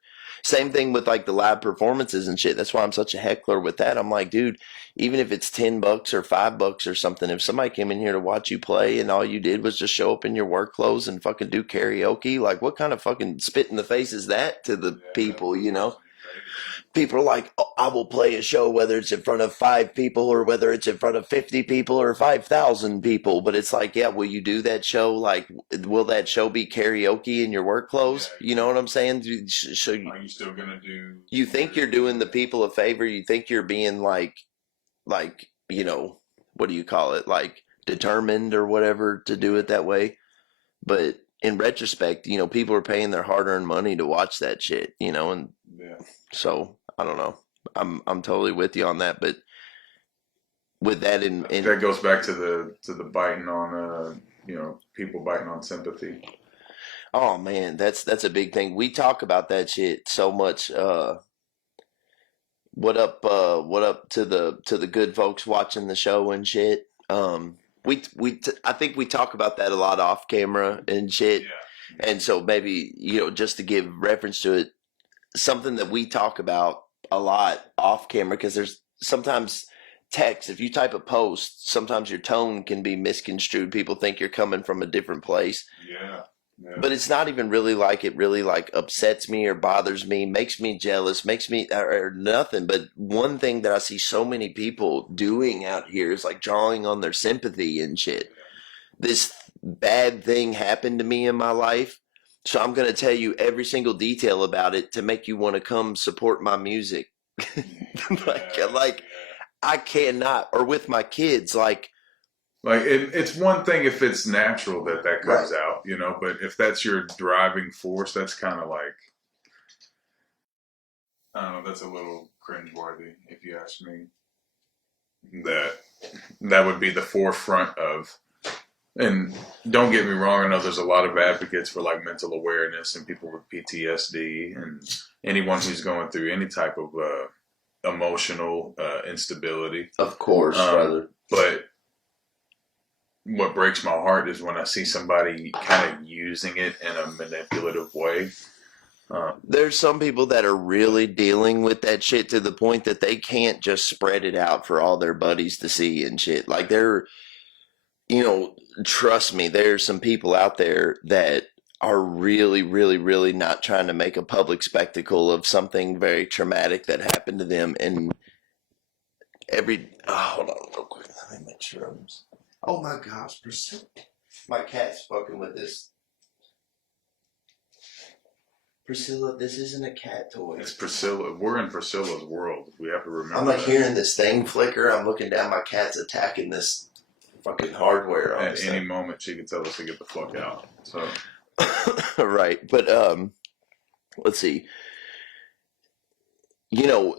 same thing with like the live performances and shit. That's why I'm such a heckler with that. I'm like, dude, even if it's $10 or $5 or something, if somebody came in here to watch you play and all you did was just show up in your work clothes and fucking do karaoke, like what kind of fucking spit in the face is that to the people, you know? People are like, oh, I will play a show whether it's in front of 5 people or whether it's in front of 50 people or 5,000 people. But it's like, yeah, will you do that show? Like, will that show be karaoke in your work clothes? Yeah, you know what I'm saying? So Are you still gonna do? you think you're doing the people a favor? You think you're being like, you know, what do you call it? Like determined or whatever to do it that way. But in retrospect, you know, people are paying their hard-earned money to watch that shit, you know, and Yeah. so I don't know. I'm totally with you on that, but with that in That goes back to the biting on you know, people biting on sympathy. oh man, that's a big thing. We talk about that shit so much. What up to the good folks watching the show and shit. I think we talk about that a lot off camera and shit. Yeah. And so maybe, you know, just to give reference to it, something that we talk about a lot off camera, because there's sometimes text, if you type a post, sometimes your tone can be misconstrued. People think you're coming from a different place. Yeah. Yeah. But it's not even really like it really like upsets me or bothers me, makes me jealous, makes me or nothing. But one thing that I see so many people doing out here is like drawing on their sympathy and shit. This bad thing happened to me in my life, so I'm going to tell you every single detail about it to make you want to come support my music. like I cannot, or with my kids, like it's one thing if it's natural that comes Right. out, you know, but if that's your driving force, that's kind of like, I don't know, that's a little cringeworthy if you ask me. That would be the forefront of, and don't get me wrong, I know there's a lot of advocates for like mental awareness and people with PTSD and anyone who's going through any type of emotional instability. of course, brother. But what breaks my heart is when I see somebody kind of using it in a manipulative way. There's some people that are really dealing with that shit to the point that they can't just spread it out for all their buddies to see and shit. Like they're, you know, trust me, there's some people out there that are really, really, really not trying to make a public spectacle of something very traumatic that happened to them. And hold on real quick. Let me make sure oh my gosh, Priscilla. My cat's fucking with this. Priscilla, this isn't a cat toy. It's Priscilla. We're in Priscilla's world. We have to remember. I'm like that. hearing this thing flicker. I'm looking down. My cat's attacking this fucking hardware. On At any moment, she can tell us to get the fuck out. So, right. But let's see. You know,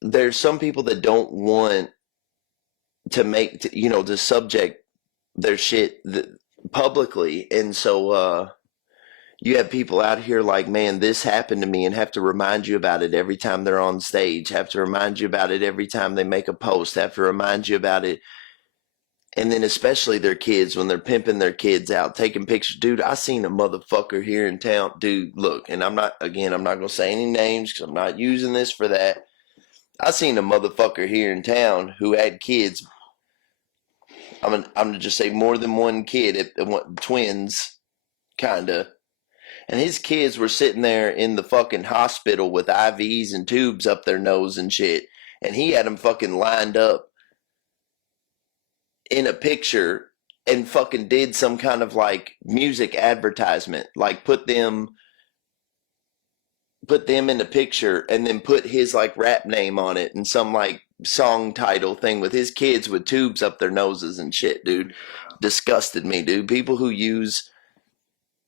there's some people that don't want to to subject their shit publicly, and so you have people out here like, man, this happened to me, and have to remind you about it every time they're on stage, have to remind you about it every time they make a post, have to remind you about it. And then especially their kids, when they're pimping their kids out, taking pictures. Dude, I seen a motherfucker here in town. Dude, look, and I'm not going to say any names because I'm not using this for that. I seen a motherfucker here in town who had kids. I'm going to just say more than one kid, twins. kinda. And his kids were sitting there in the fucking hospital with IVs and tubes up their nose and shit. And he had them fucking lined up in a picture and fucking did some kind of like music advertisement. Like put them in the picture and then put his like rap name on it and some like song title thing with his kids with tubes up their noses and shit, dude. Disgusted me, dude. People who use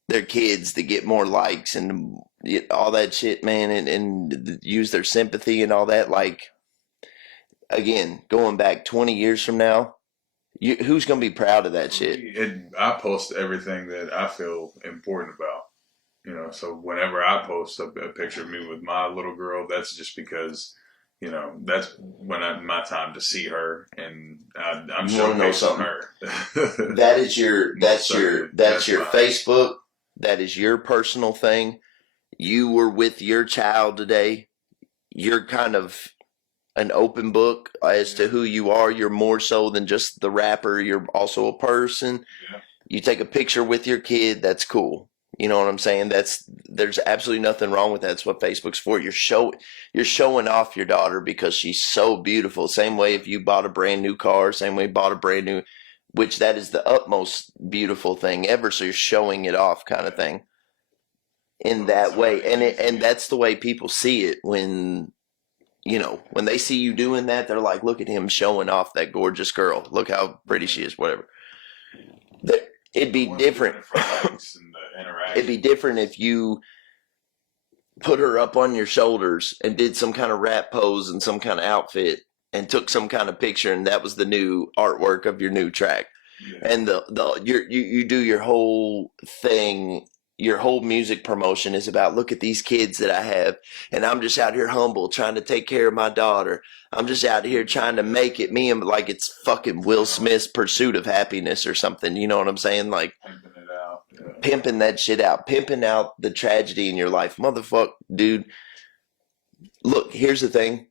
their kids to get more likes and all that shit, man, and use their sympathy and all that. Like, again, going back 20 years from now, who's going to be proud of that shit? I post everything that I feel important about. You know, so whenever I post a picture of me with my little girl, that's just because, you know, that's when my time to see her, and I'm showcasing her. That's your Facebook. That is your personal thing. You were with your child today. You're kind of an open book as to who you are. You're more so than just the rapper. You're also a person. Yeah. You take a picture with your kid. That's cool. You know what I'm saying? There's absolutely nothing wrong with that. That's what Facebook's for. You're showing off your daughter because she's so beautiful. Same way if you bought a brand new car, same way you bought a brand new, which that is the utmost beautiful thing ever. So you're showing it off kind of thing in that way. And that's the way people see it when, you know, when they see you doing that, they're like, look at him showing off that gorgeous girl. Look how pretty she is, whatever. It'd be different. It'd be different if you put her up on your shoulders and did some kind of rap pose and some kind of outfit and took some kind of picture, and that was the new artwork of your new track. Yeah. And you do your whole thing. Your whole music promotion is about, look at these kids that I have, and I'm just out here humble trying to take care of my daughter. I'm just out here trying to make it me, and like it's fucking Will Smith's Pursuit of Happiness or something. You know what I'm saying? Like pimping it out, pimping that shit out, pimping out the tragedy in your life, motherfucker, dude. Look, here's the thing.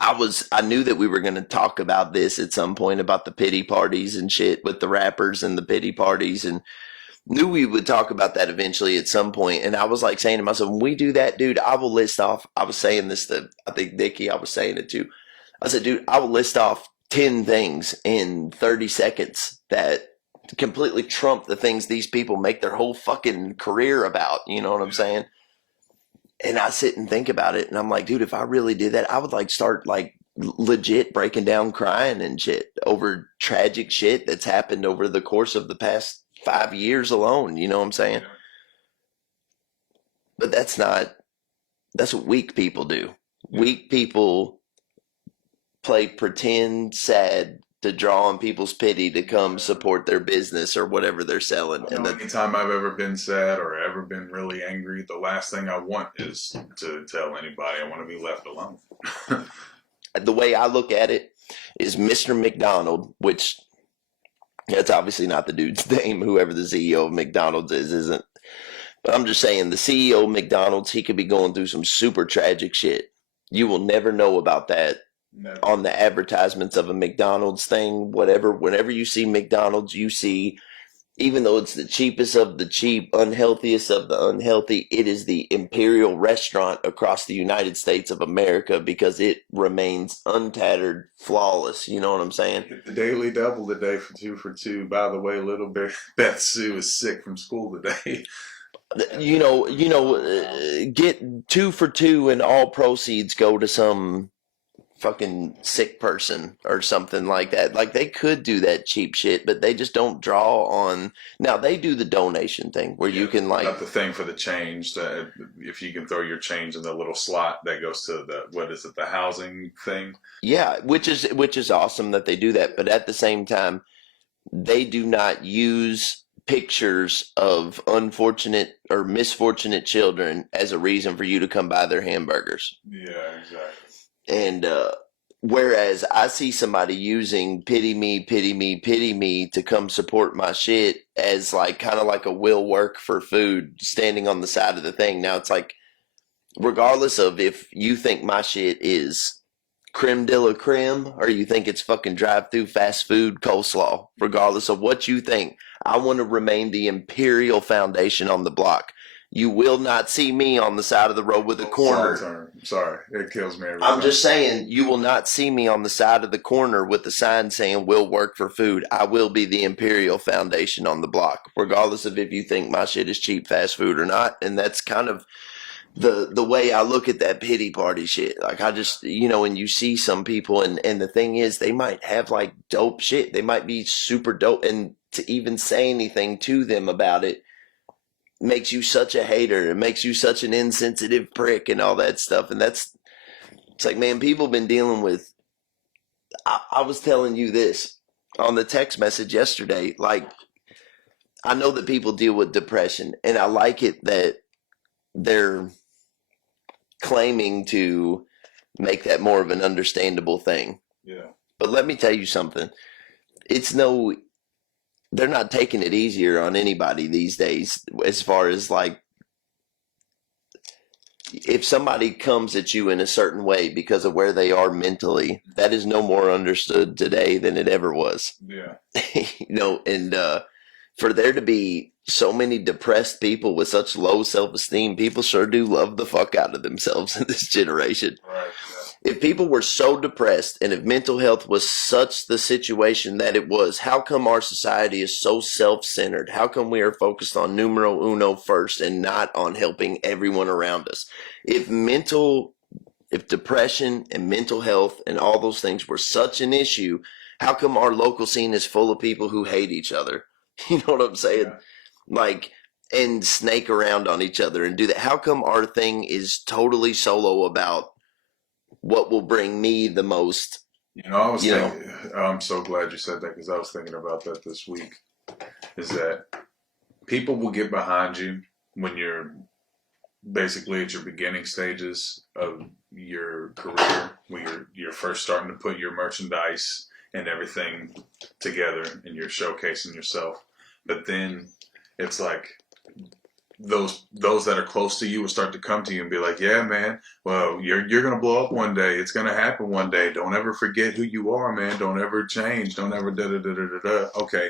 I knew that we were going to talk about this at some point, about the pity parties and shit with the rappers and the pity parties, and knew we would talk about that eventually at some point. And I was like saying to myself, when we do that, dude, I will list off, I was saying this to, I think Nikki, I was saying it too. I said, dude, I will list off 10 things in 30 seconds that completely trump the things these people make their whole fucking career about. You know what I'm saying? And I sit and think about it, and I'm like, dude, if I really did that, I would like start like legit breaking down crying and shit over tragic shit that's happened over the course of the past 5 years alone. You know what I'm saying? But that's what weak people do. Weak people play pretend sad to draw on people's pity to come support their business or whatever they're selling. And the time I've ever been sad or ever been really angry, the last thing I want is to tell anybody. I want to be left alone. The way I look at it is Mr. McDonald, which that's obviously not the dude's name. Whoever the CEO of McDonald's isn't. But I'm just saying, the CEO of McDonald's, he could be going through some super tragic shit. You will never know about that. Never. On the advertisements of a McDonald's thing, whatever. Whenever you see McDonald's, you see, even though it's the cheapest of the cheap, unhealthiest of the unhealthy, it is the imperial restaurant across the United States of America because it remains untattered, flawless. You know what I'm saying? Get the Daily Double today for 2 for $2. By the way, little Beth Sue is sick from school today. Get 2 for $2 and all proceeds go to some fucking sick person or something like that. Like, they could do that cheap shit, but they just don't draw on. Now they do the donation thing where you can like the thing for the change, that if you can throw your change in the little slot that goes to the housing thing. Yeah, which is awesome that they do that, but at the same time they do not use pictures of unfortunate or misfortunate children as a reason for you to come buy their hamburgers. Yeah, exactly. And whereas I see somebody using pity me to come support my shit as like kind of like a will work for food standing on the side of the thing. Now it's like, regardless of if you think my shit is creme de la creme or you think it's fucking drive-through fast food coleslaw, regardless of what you think, I want to remain the imperial foundation on the block. You will not see me on the side of the road with a corner. Sorry, it kills me every I'm time. just saying, you will not see me on the side of the corner with a sign saying "We'll work for food." I will be the imperial foundation on the block, regardless of if you think my shit is cheap fast food or not. And that's kind of the way I look at that pity party shit. Like, I just, and you see some people, and the thing is, they might have like dope shit. They might be super dope, and to even say anything to them about it makes you such a hater. It makes you such an insensitive prick and all that stuff. And it's like, man, people have been dealing with, I was telling you this on the text message yesterday. Like, I know that people deal with depression, and I like it that they're claiming to make that more of an understandable thing. Yeah. But let me tell you something. They're not taking it easier on anybody these days, as far as like, if somebody comes at you in a certain way because of where they are mentally, that is no more understood today than it ever was. Yeah. And for there to be so many depressed people with such low self-esteem, people sure do love the fuck out of themselves in this generation. Right. Yeah. If people were so depressed, and if mental health was such the situation that it was, how come our society is so self-centered? How come we are focused on numero uno first and not on helping everyone around us? If depression and mental health and all those things were such an issue, how come our local scene is full of people who hate each other? You know what I'm saying? Yeah. Like, and snake around on each other and do that. How come our thing is totally solo about what will bring me the most? I was thinking, I'm so glad you said that, because I was thinking about that this week, is that people will get behind you when you're basically at your beginning stages of your career, when you're first starting to put your merchandise and everything together and you're showcasing yourself. But then it's like, those that are close to you will start to come to you and be like, yeah, man, well, you're going to blow up one day. It's going to happen one day. Don't ever forget who you are, man. Don't ever change. Don't ever da-da-da-da-da-da. Okay.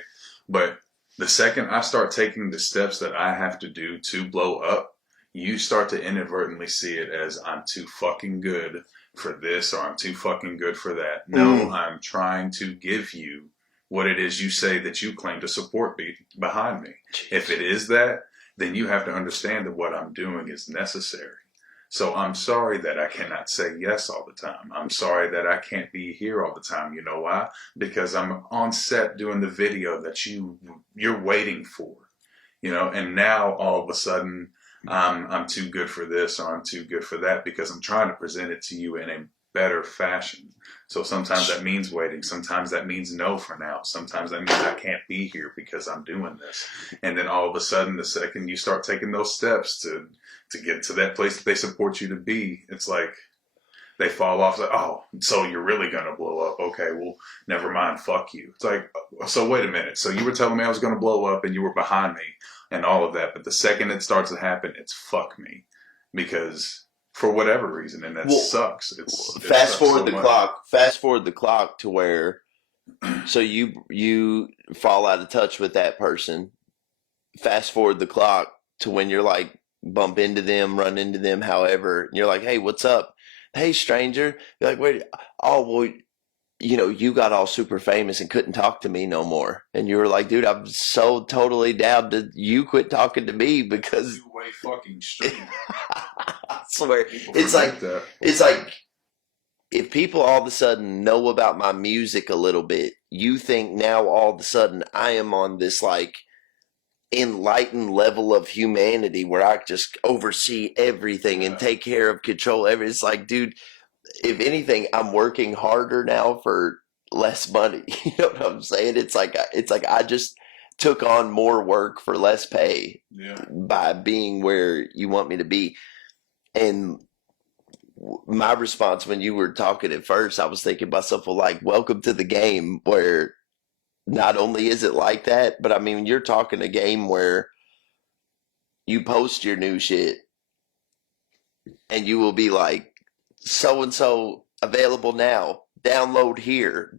But the second I start taking the steps that I have to do to blow up, you start to inadvertently see it as, I'm too fucking good for this, or I'm too fucking good for that. No, I'm trying to give you what it is you say that you claim to support behind me. If it is that, then you have to understand that what I'm doing is necessary. So I'm sorry that I cannot say yes all the time. I'm sorry that I can't be here all the time. You know why? Because I'm on set doing the video that you're waiting for. And now all of a sudden I'm too good for this, or I'm too good for that, because I'm trying to present it to you in a better fashion. So sometimes that means waiting. Sometimes that means no for now. Sometimes that means I can't be here because I'm doing this. And then all of a sudden, the second you start taking those steps to get to that place that they support you to be, it's like they fall off. Like, oh, so you're really going to blow up. Okay, well, never mind. Fuck you. It's like, so wait a minute. So you were telling me I was going to blow up and you were behind me and all of that. But the second it starts to happen, it's fuck me. Because for whatever reason, and that sucks. Fast forward the clock to where, so you fall out of touch with that person. Fast forward the clock to when you're like, bump into them, run into them, however, and you're like, hey, what's up? Hey, stranger. You're like, wait, oh, well, you got all super famous and couldn't talk to me no more. And you were like, dude, I'm so totally down to you quit talking to me because you way fucking straight. I swear. It's like if people all of a sudden know about my music a little bit, you think now all of a sudden I am on this like enlightened level of humanity where I just oversee everything and take care of control everything. It's like, dude, if anything, I'm working harder now for less money. You know what I'm saying? It's like I just took on more work for less pay by being where you want me to be. And my response when you were talking at first, I was thinking to myself, well, like, welcome to the game where not only is it like that, but I mean, you're talking a game where you post your new shit and you will be like, so-and-so available now, download here, ...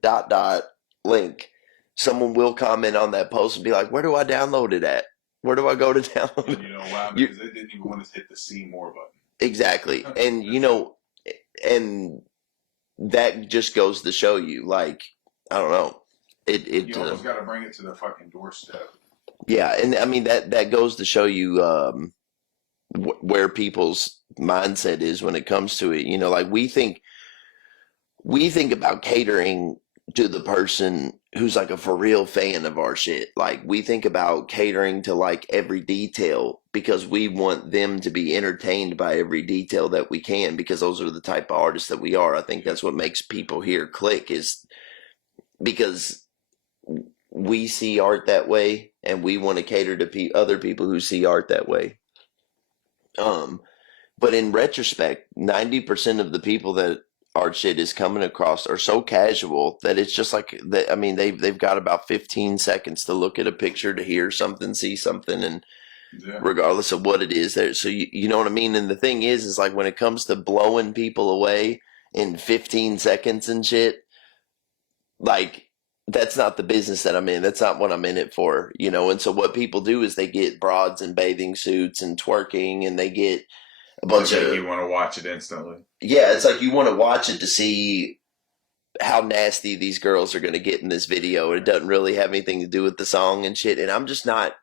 link. someone will comment on that post and be like, where do I download it at? Where do I go to download it? You know why? Because they didn't even want to hit the see more button. Exactly. And, you know, and that just goes to show you, like, I don't know. You almost got to bring it to the fucking doorstep. Yeah, and I mean that goes to show you where people's mindset is when it comes to it. You know, like we think about catering to the person who's like a for real fan of our shit. Like we think about catering to like every detail because we want them to be entertained by every detail that we can, because those are the type of artists that we are. I think that's what makes people here click, is because we see art that way and we want to cater to other people who see art that way. But in retrospect, 90% of the people that our shit is coming across are so casual that it's just like that. I mean, they've got about 15 seconds to look at a picture, to hear something, see something, and regardless of what it is there. So you know what I mean? And the thing is like when it comes to blowing people away in 15 seconds and shit, like that's not the business that I'm in. That's not what I'm in it for, you know? And so what people do is they get broads in bathing suits and twerking, and they get a bunch of... You want to watch it instantly. Yeah, it's like you want to watch it to see how nasty these girls are going to get in this video. It doesn't really have anything to do with the song and shit. And I'm just not...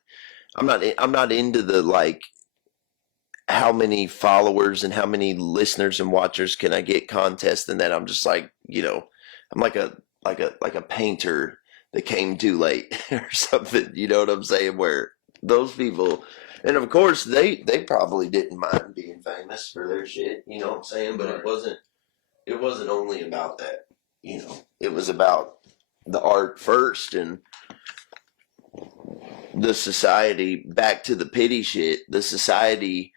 I'm not into the, like, how many followers and how many listeners and watchers can I get contest, and that I'm just like, you know, I'm like a painter that came too late or something, you know what I'm saying? Where those people, and of course they probably didn't mind being famous for their shit, you know what I'm saying? But it wasn't only about that, you know. It was about the art first, and the society, back to the pity shit, the society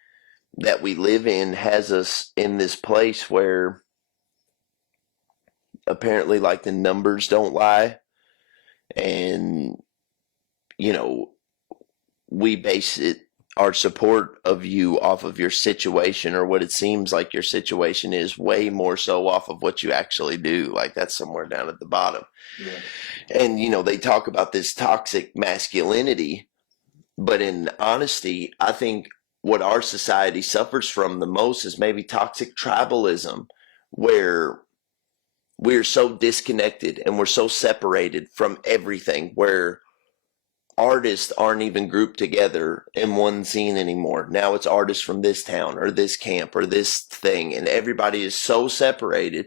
that we live in has us in this place where apparently like the numbers don't lie, and you know, we base our support of you off of your situation, or what it seems like your situation is, way more so off of what you actually do. Like that's somewhere down at the bottom. Yeah. And you know, they talk about this toxic masculinity, but in honesty, I think what our society suffers from the most is maybe toxic tribalism, where we're so disconnected and we're so separated from everything, where artists aren't even grouped together in one scene anymore. Now it's artists from this town or this camp or this thing, and everybody is so separated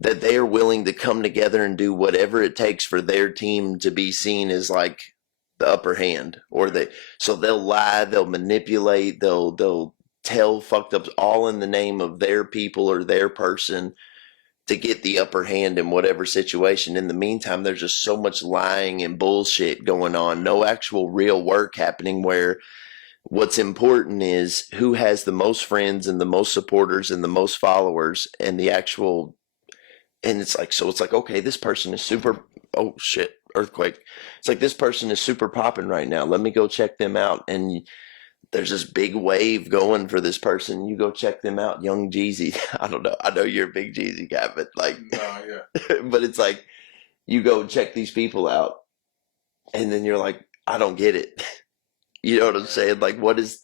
that they are willing to come together and do whatever it takes for their team to be seen as like the upper hand, or so they'll lie, they'll manipulate, they'll tell fucked ups, all in the name of their people or their person, to get the upper hand in whatever situation. In the meantime, there's just so much lying and bullshit going on. No actual real work happening, where what's important is who has the most friends and the most supporters and the most followers, and the actual, and it's like, so it's like, okay, this person is super, oh shit, earthquake. It's like, this person is super popping right now. Let me go check them out. And there's this big wave going for this person. You go check them out. Young Jeezy. I don't know. I know you're a big Jeezy guy, but like, yeah. But it's like, you go check these people out, and then you're like, I don't get it. You know what I'm saying? Like, what is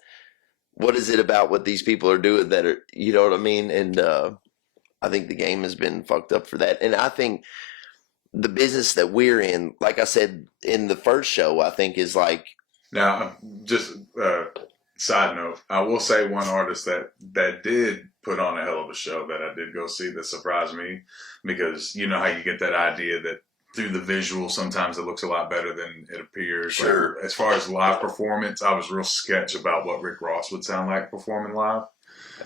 it about what these people are doing that are, you know what I mean? And I think the game has been fucked up for that. And I think the business that we're in, like I said in the first show, I think is like, now just side note, I will say one artist that did put on a hell of a show that I did go see that surprised me, because you know how you get that idea that through the visual sometimes it looks a lot better than it appears. Sure. Like, as far as live performance, I was real sketch about what Rick Ross would sound like performing live.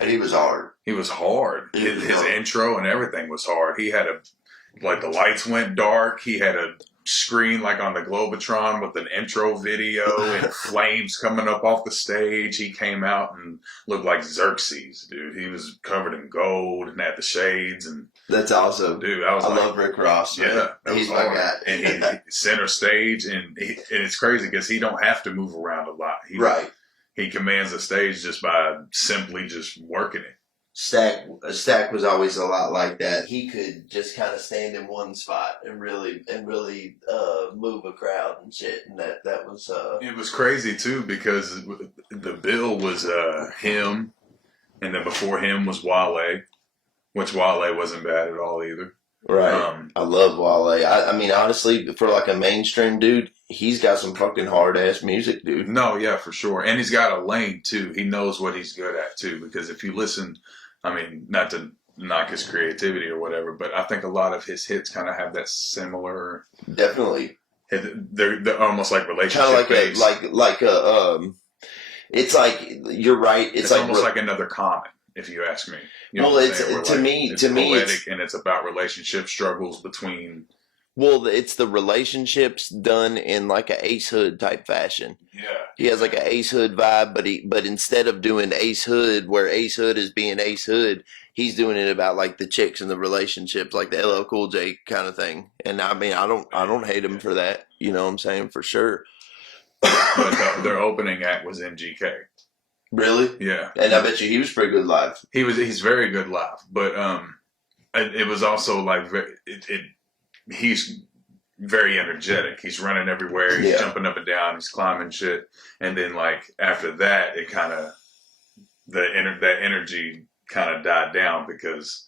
And he was hard. He was hard. His intro and everything was hard. He had like the lights went dark. He had a screen like on the Globotron with an intro video and flames coming up off the stage. He came out and looked like Xerxes, dude. He was covered in gold and had the shades, and that's awesome, dude. I love Rick Ross. Man. Yeah, that he's was my hard. guy. And he center stage, and it's crazy because he don't have to move around a lot. He commands the stage just by simply just working it. Stack was always a lot like that. He could just kind of stand in one spot and really move a crowd and shit. And that was It was crazy too because the bill was him, and then before him was Wale, which Wale wasn't bad at all either. right. I love Wale. I mean, honestly, for like a mainstream dude, he's got some fucking hard ass music, dude. No, yeah, for sure. And he's got a lane too. He knows what he's good at too. Because if you listen, I mean, not to knock his creativity or whatever, but I think a lot of his hits kind of have that similar. Definitely. They're almost like relationship Kind of like based. it's like you're right. It's like almost like another Common, if you ask me. You know well, what I'm it's saying? Where, to like, me it's to me poetic it's and it's about relationship struggles between. well, it's the relationships done in like a Ace Hood type fashion. Yeah, He has like an Ace Hood vibe, but instead of doing Ace Hood, where Ace Hood is being Ace Hood, he's doing it about like the chicks and the relationships, like the LL Cool J kind of thing. And I mean, I don't hate him for that. You know what I'm saying? For sure. but their opening act was MGK. Really? Yeah, And I bet you he was pretty good live. he's very good live, but it was also like he's very energetic. He's running everywhere. He's Yeah. jumping up and down. He's climbing shit. And then like after that, it kind of that energy kind of died down because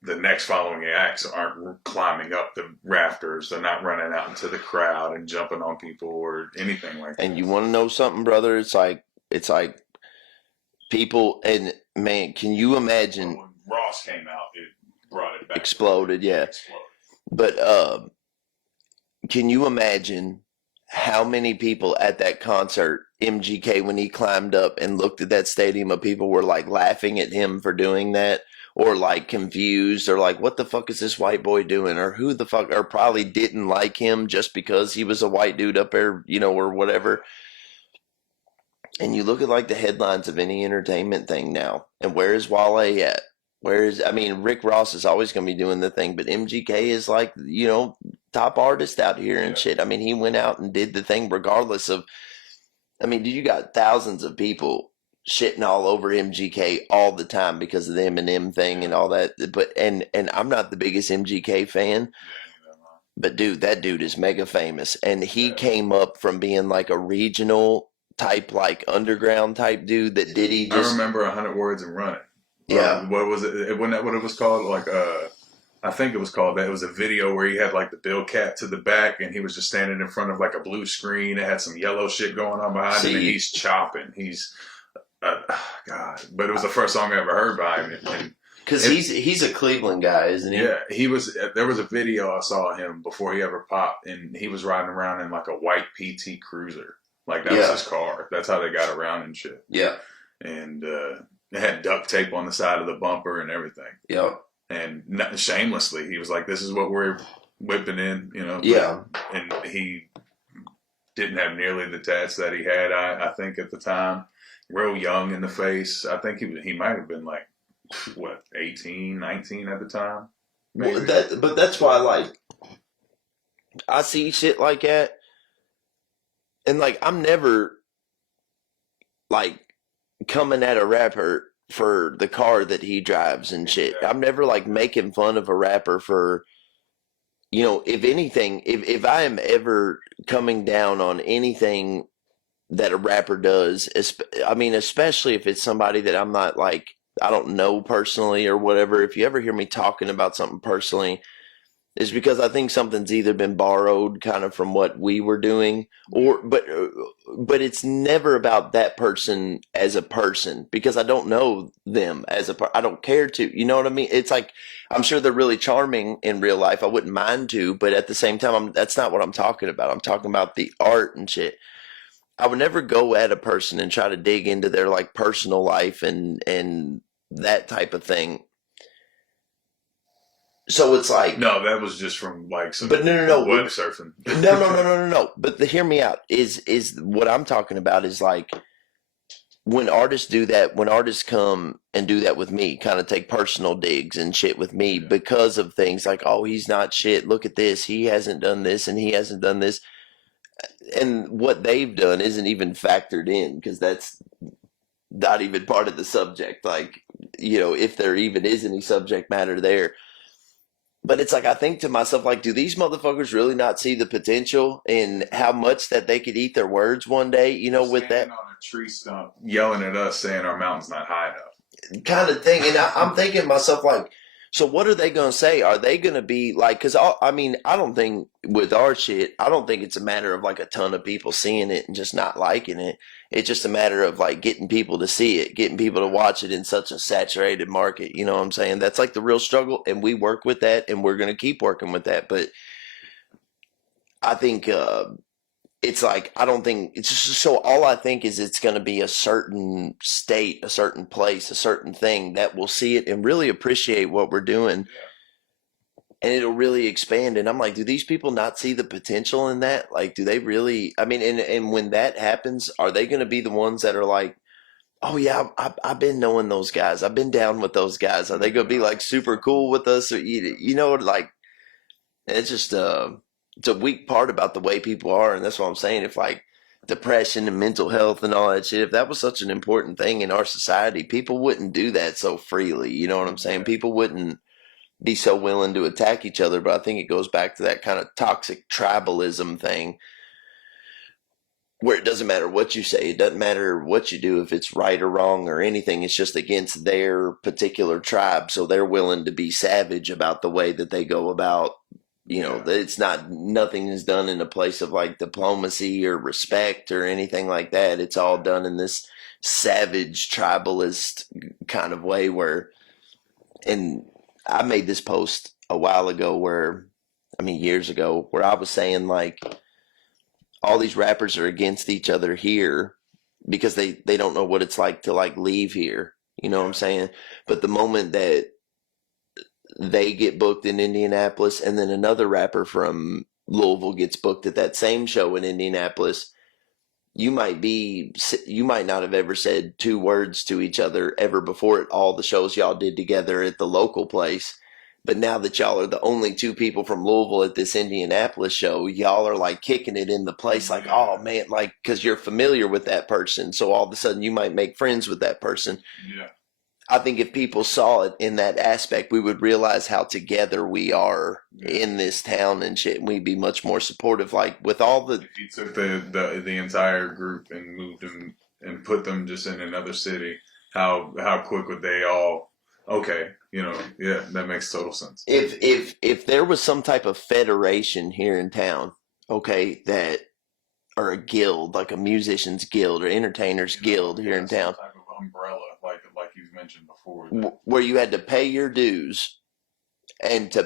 the next following acts aren't climbing up the rafters. They're not running out into the crowd and jumping on people or anything like that. And you want to know something, brother? It's like people, and man, can you imagine? When Ross came out, it brought it back. Exploded, yeah. Exploded. But can you imagine how many people at that concert, MGK, when he climbed up and looked at that stadium of people, were like laughing at him for doing that, or like confused, or like, what the fuck is this white boy doing, or who the fuck, or probably didn't like him just because he was a white dude up there, you know, or whatever. And you look at like the headlines of any entertainment thing now, and where is Wale at? I mean, Rick Ross is always going to be doing the thing, but MGK is like, you know, top artist out here and shit. I mean, he went out and did the thing regardless of, I mean, dude, you got thousands of people shitting all over MGK all the time because of the Eminem thing and all that. But, and I'm not the biggest MGK fan, but dude, that dude is mega famous. And he came up from being like a regional type, like underground type dude that Diddy I just, remember 100 Words and Running. yeah. What was it? Wasn't that what it was called? Like, I think it was called that. It was a video where he had like the bill cap to the back and he was just standing in front of like a blue screen. It had some yellow shit going on behind him and he's chopping. He's, God. But it was the first song I ever heard by him. Because he's a Cleveland guy, isn't he? Yeah, he was. There was a video I saw of him before he ever popped, and he was riding around in like a white PT Cruiser. Like that was his car. That's how they got around and shit. Yeah. And it had duct tape on the side of the bumper and everything. Yeah. And shamelessly, he was like, "This is what we're whipping in," you know. Yeah. And he didn't have nearly the tats that he had. I think at the time, real young in the face. I think he might have been like, what, 18, 19 at the time. Well, but that's why, like, I see shit like that, and like I'm never like coming at a rapper for the car that he drives and shit. I'm never like making fun of a rapper for, you know, if anything, if I am ever coming down on anything that a rapper does, I mean, especially if it's somebody that I'm not like, I don't know personally or whatever. If you ever hear me talking about something personally, it's because I think something's either been borrowed kind of from what we were doing, but it's never about that person as a person because I don't know them as I don't care to, you know what I mean? It's like, I'm sure they're really charming in real life. I wouldn't mind to, but at the same time, that's not what I'm talking about. I'm talking about the art and shit. I would never go at a person and try to dig into their like personal life and that type of thing. So it's like, no, that was just from like some but no, web surfing. No. But hear me out. Is what I'm talking about is like when artists do that, when artists come and do that with me, kind of take personal digs and shit with me because of things like, oh, he's not shit. Look at this. He hasn't done this and he hasn't done this. And what they've done isn't even factored in because that's not even part of the subject. Like if there even is any subject matter there. But it's like, I think to myself, like, do these motherfuckers really not see the potential in how much that they could eat their words one day, with that on a tree stump yelling at us saying our mountain's not high enough. kind of thing? And I'm thinking to myself, like, so what are they going to say? Are they going to be like, because I don't think with our shit, I don't think it's a matter of like a ton of people seeing it and just not liking it. It's just a matter of like getting people to see it, getting people to watch it in such a saturated market. You know what I'm saying? That's like the real struggle. And we work with that, and we're going to keep working with that. But I think, it's like, I don't think it's just, so all I think is it's going to be a certain state, a certain place, a certain thing that will see it and really appreciate what we're doing, and it'll really expand. And I'm like, do these people not see the potential in that? Like, do they really, I mean, and when that happens, are they going to be the ones that are like, oh yeah, I've been knowing those guys, I've been down with those guys? Are they going to be like super cool with us? Or, like, it's just, it's a weak part about the way people are. And that's what I'm saying. If like depression and mental health and all that shit, if that was such an important thing in our society, people wouldn't do that so freely. You know what I'm saying? People wouldn't be so willing to attack each other. But I think it goes back to that kind of toxic tribalism thing, where it doesn't matter what you say, it doesn't matter what you do, if it's right or wrong or anything. It's just against their particular tribe, so they're willing to be savage about the way that they go about. It's not, nothing is done in a place of like diplomacy or respect or anything like that. It's all done in this savage tribalist kind of way and I made this post a while ago years ago, where I was saying like, all these rappers are against each other here because they don't know what it's like to like leave here. You know what I'm saying? But the moment that they get booked in Indianapolis, and then another rapper from Louisville gets booked at that same show in Indianapolis, you might not have ever said two words to each other ever before at all the shows y'all did together at the local place. But now that y'all are the only two people from Louisville at this Indianapolis show, y'all are like kicking it in the place, like, oh man, like, because you're familiar with that person. So all of a sudden you might make friends with that person. Yeah. I think if people saw it in that aspect, we would realize how together we are in this town and shit. And we'd be much more supportive. Like with all the, if you took the entire group and moved them and put them just in another city, how quick would they all? Okay, that makes total sense. If there was some type of federation here in town, okay, that, or a guild, like a musicians guild or entertainers guild here in town, some type of umbrella, like you've mentioned before, where you had to pay your dues, and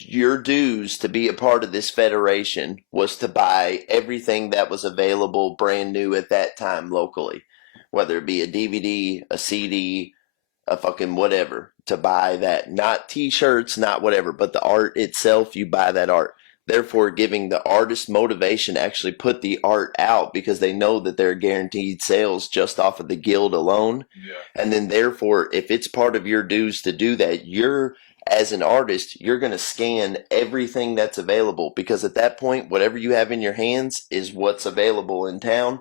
your dues to be a part of this federation was to buy everything that was available brand new at that time locally, whether it be a DVD, a CD, a fucking whatever, to buy that. Not t-shirts, not whatever, but the art itself, you buy that art. Therefore giving the artist motivation to actually put the art out, because they know that they're guaranteed sales just off of the guild alone. And then therefore, if it's part of your dues to do that, you're, as an artist, you're going to scan everything that's available, because at that point, whatever you have in your hands is what's available in town.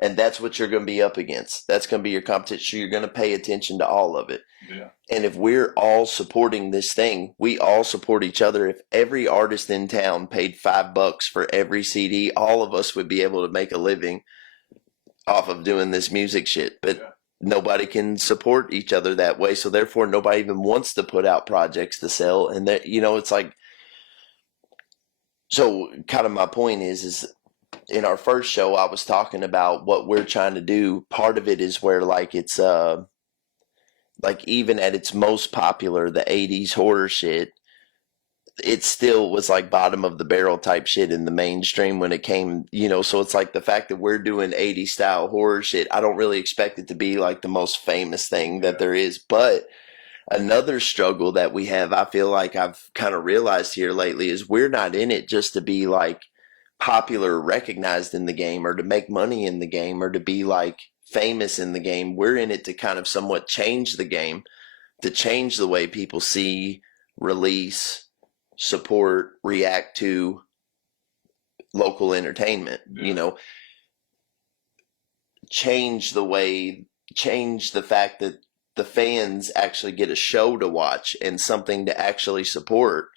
And that's what you're going to be up against. That's going to be your competition. So you're going to pay attention to all of it. Yeah. And if we're all supporting this thing, we all support each other. If every artist in town paid $5 for every CD, all of us would be able to make a living off of doing this music shit. But nobody can support each other that way. So therefore, nobody even wants to put out projects to sell. And that, it's like, so kind of my point is in our first show, I was talking about what we're trying to do. Part of it is where like it's like even at its most popular, the 80s horror shit, it still was like bottom of the barrel type shit in the mainstream when it came, so it's like the fact that we're doing 80s style horror shit, I don't really expect it to be like the most famous thing that there is. But another struggle that we have, I feel like I've kind of realized here lately, is we're not in it just to be like popular, recognized in the game, or to make money in the game, or to be like famous in the game. We're in it to kind of somewhat change the game, to change the way people see, release, support, react to local entertainment. Change the fact that the fans actually get a show to watch and something to actually support,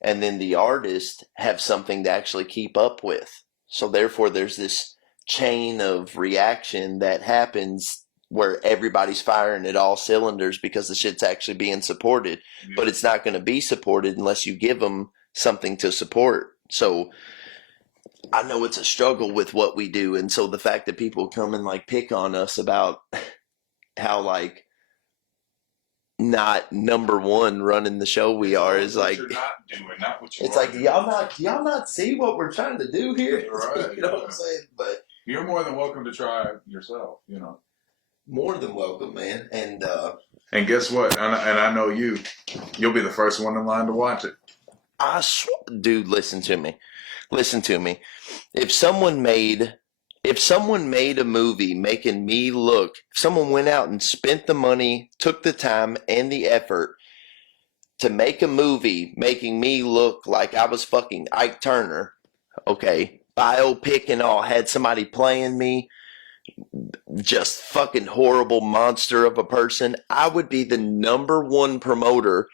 and then the artists have something to actually keep up with. So therefore there's this chain of reaction that happens where everybody's firing at all cylinders because the shit's actually being supported. Yeah. But it's not going to be supported unless you give them something to support. So I know it's a struggle with what we do. And so the fact that people come and like pick on us about how like not number one running the show we are is like, you're not doing, not what you it's are like, doing. do y'all not see what we're trying to do here? Right, You know what I'm saying? But you're more than welcome to try yourself, you know. more than welcome, man. And guess what? And I know you'll be the first one in line to watch it. Dude, listen to me. Listen to me. If someone made a movie making me look, if someone went out and spent the money, took the time and the effort to make a movie making me look like I was fucking Ike Turner, okay, biopic and all, had somebody playing me, just fucking horrible monster of a person, I would be the number one promoter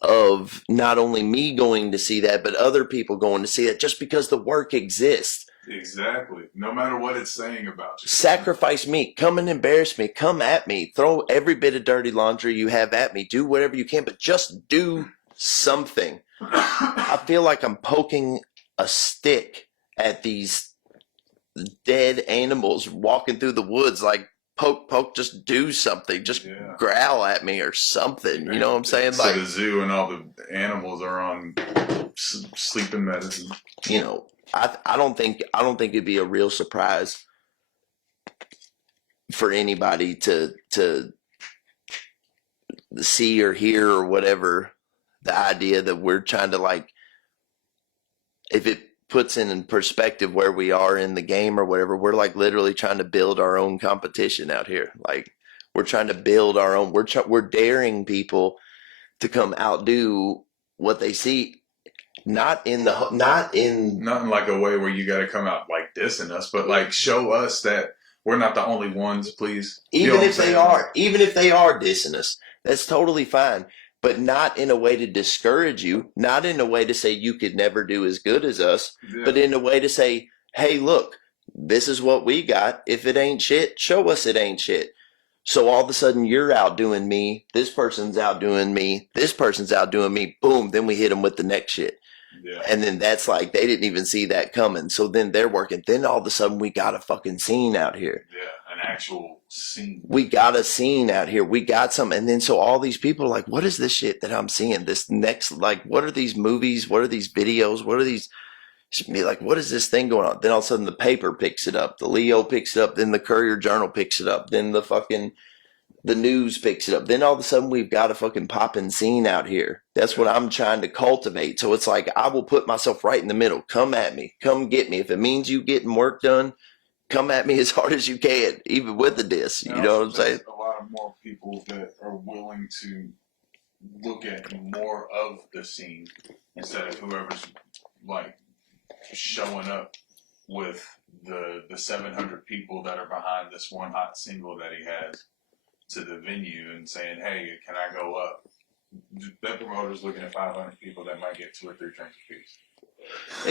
of not only me going to see that, but other people going to see it just because the work exists. Exactly. No matter what it's saying about you. Sacrifice me. Come and embarrass me. Come at me. Throw every bit of dirty laundry you have at me. Do whatever you can, but just do something. I feel like I'm poking a stick at these dead animals walking through the woods. Like, poke, just do something. Just growl at me or something. You know what I'm saying? So like the zoo and all the animals are on sleeping medicine. You know, I don't think it'd be a real surprise for anybody to see or hear or whatever the idea that we're trying to, like, if it puts in perspective where we are in the game or whatever, we're like literally trying to build our own competition out here. Like, we're trying to build our own, we're daring people to come outdo what they see. Not in like a way where you got to come out like dissing us, but like show us that we're not the only ones, please. Even if they are dissing us, that's totally fine. But not in a way to discourage you, not in a way to say you could never do as good as us, but in a way to say, hey, look, this is what we got. If it ain't shit, show us it ain't shit. So all of a sudden you're outdoing me, this person's outdoing me, this person's outdoing me, boom, then we hit them with the next shit. Yeah. And then that's like, they didn't even see that coming. So then they're working. Then all of a sudden we got a fucking scene out here. Yeah, an actual scene. We got a scene out here. We got some. And then so all these people are like, what is this shit that I'm seeing? This next, like, what are these movies? What are these videos? What are these? Be like, what is this thing going on? Then all of a sudden the paper picks it up. The Leo picks it up. Then the Courier Journal picks it up. Then the news picks it up. Then all of a sudden we've got a fucking popping scene out here. That's what I'm trying to cultivate. So it's like, I will put myself right in the middle. Come at me. Come get me. If it means you getting work done, come at me as hard as you can, even with the diss. You know what I'm saying? A lot of more people that are willing to look at more of the scene instead of whoever's like showing up with the 700 people that are behind this one hot single that he has to the venue and saying, hey, can I go up? That promoter's looking at 500 people that might get 2 or 3 drinks apiece.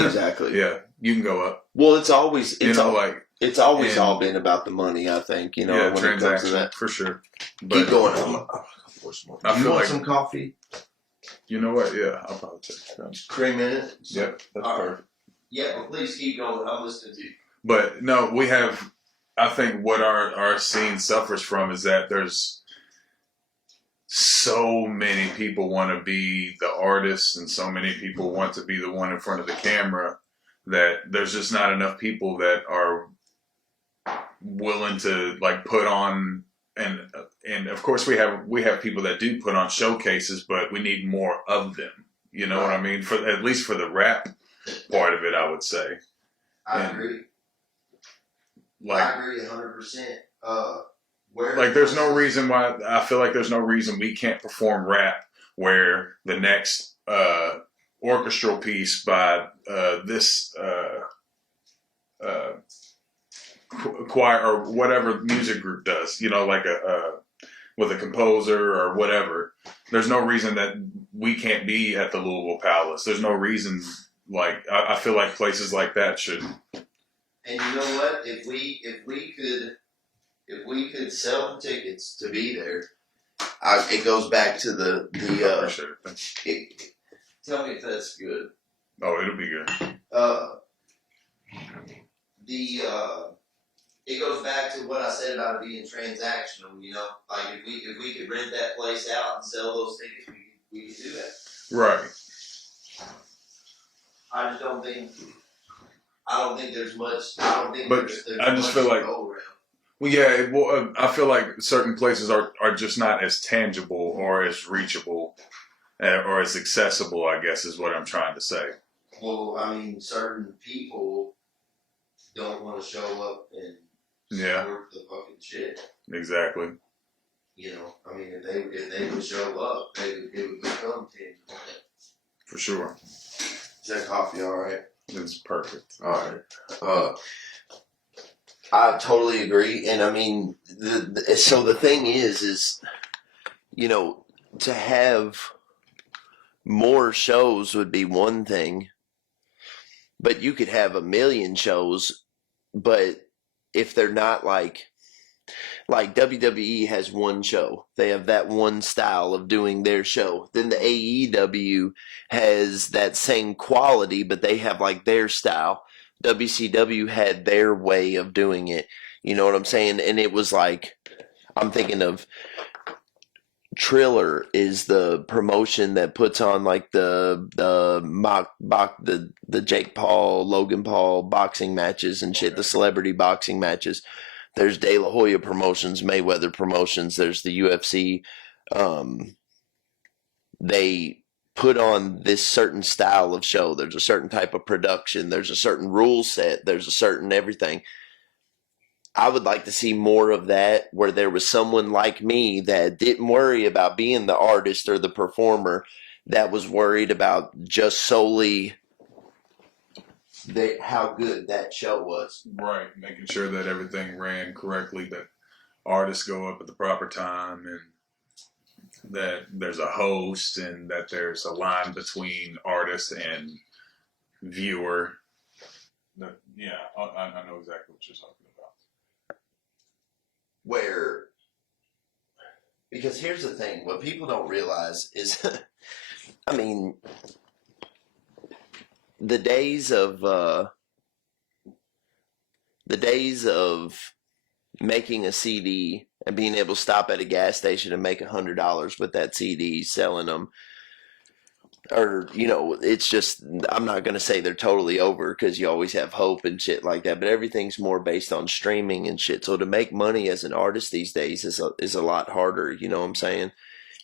Exactly. Yeah, you can go up. Well, it's always all been about the money, I think, you know, yeah, when it comes to that. For sure. But keep going. I feel want like some coffee? You know what? Yeah, I'll probably take that. Cream in it? Yep, that's perfect. Yeah, but please keep going. I'll listen to you. But no, we have, I think what our scene suffers from is that there's so many people want to be the artist and so many people want to be the one in front of the camera that there's just not enough people that are willing to like put on and of course we have people that do put on showcases, but we need more of them. You know what I mean? For at least for the rap part of it, I would say. I agree. I agree 100%. There's no reason why I feel like there's no reason we can't perform rap where the next orchestral piece by this choir or whatever music group does, you know, like with a composer or whatever. There's no reason that we can't be at the Louisville Palace. There's no reason. Like I feel like places like that should. And you know what? If we could sell the tickets to be there, it goes back to the tell me if that's good. Oh, it'll be good. It goes back to what I said about it being transactional. You know, like if we could rent that place out and sell those tickets, we could do that. Right. I just don't think. I don't think there's much. I don't think. But there's I just much feel like. to go around. Well, yeah. Well, I feel like certain places are just not as tangible or as reachable, or as accessible. I guess is what I'm trying to say. Well, I mean, certain people don't want to show up and support the fucking shit. Exactly. You know, I mean, if they would show up, it would become tangible. For sure. Is that coffee all right? It's perfect. All right. I totally agree, and I mean, so the thing is, you know, to have more shows would be one thing, but you could have 1 million shows, but if they're not like WWE has one show, they have that one style of doing their show. Then the AEW has that same quality, but they have like their style. WCW had their way of doing it. You know what I'm saying? And it was like, I'm thinking of Triller is the promotion that puts on like the Jake Paul, Logan Paul boxing matches and shit, the celebrity boxing matches. There's De La Hoya Promotions, Mayweather Promotions. There's the UFC. They put on this certain style of show. There's a certain type of production. There's a certain rule set. There's a certain everything. I would like to see more of that, where there was someone like me that didn't worry about being the artist or the performer, that was worried about just solely how good that show was. Right, making sure that everything ran correctly, that artists go up at the proper time, and that there's a host, and that there's a line between artist and viewer. I know exactly what you're talking about. Because here's the thing, what people don't realize is, I mean, the days of making a CD and being able to stop at a gas station and make $100 with that CD, selling them, or, you know, it's just, I'm not going to say they're totally over, because you always have hope and shit like that, but everything's more based on streaming and shit. So to make money as an artist these days is a lot harder, you know what I'm saying?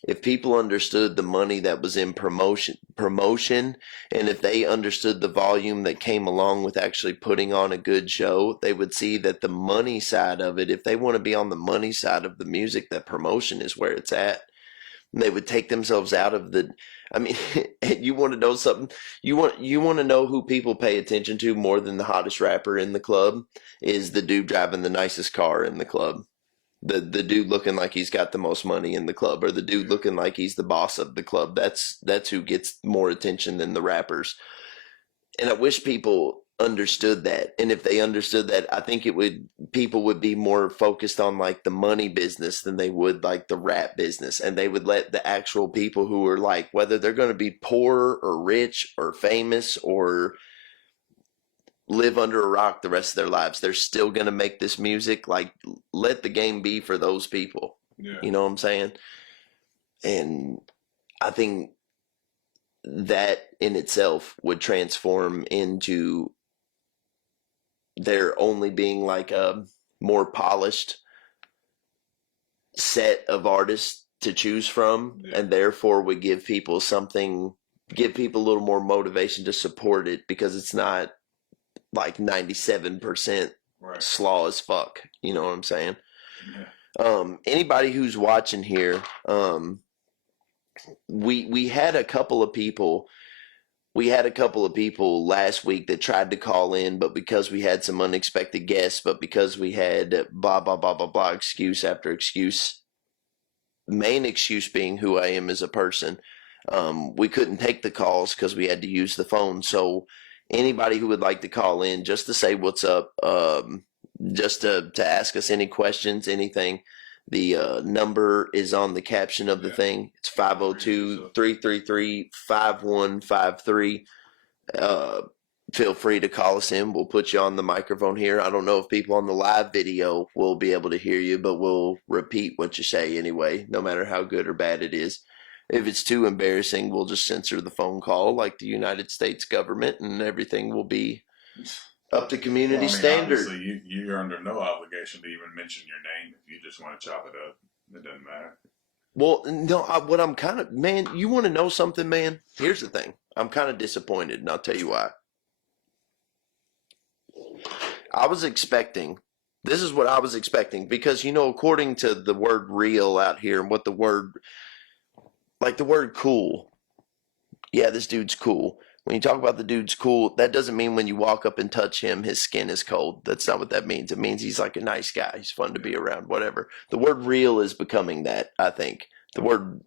If people understood the money that was in promotion, and if they understood the volume that came along with actually putting on a good show, they would see that the money side of it, if they want to be on the money side of the music, that promotion is where it's at. They would take themselves out of the, I mean, you want to know something? You want to know who people pay attention to more than the hottest rapper in the club? Is the dude driving the nicest car in the club. The dude looking like he's got the most money in the club, or the dude looking like he's the boss of the club. That's who gets more attention than the rappers. And I wish people understood that. And if they understood that, I think people would be more focused on like the money business than they would like the rap business. And they would let the actual people who are like, whether they're going to be poor or rich or famous or live under a rock the rest of their lives, they're still going to make this music. Like, let the game be for those people. Yeah. You know what I'm saying? And I think that in itself would transform into there only being like a more polished set of artists to choose from, and therefore would give people a little more motivation to support it, because it's not like 97% slaw as fuck. You know what I'm saying? Yeah. Anybody who's watching here, we had a couple of people last week that tried to call in, but because we had some unexpected guests, but because we had blah blah blah blah blah excuse after excuse, main excuse being who I am as a person. We couldn't take the calls because we had to use the phone. So anybody who would like to call in just to say what's up, just to ask us any questions, anything, the number is on the caption of the thing. It's 502-333-5153. Feel free to call us in. We'll put you on the microphone here. I don't know if people on the live video will be able to hear you, but we'll repeat what you say anyway, no matter how good or bad it is. If it's too embarrassing, we'll just censor the phone call like the United States government, and everything will be up to community standard. Obviously, you're under no obligation to even mention your name. If you just want to chop it up, it doesn't matter. Well, no, what I'm kind of, man, you want to know something, man? Here's the thing. I'm kind of disappointed, and I'll tell you why. This is what I was expecting, because, according to the word real out here and what the word cool. Yeah, this dude's cool. When you talk about the dude's cool, that doesn't mean when you walk up and touch him, his skin is cold. That's not what that means. It means he's like a nice guy. He's fun to be around, whatever. The word real is becoming that, I think. The word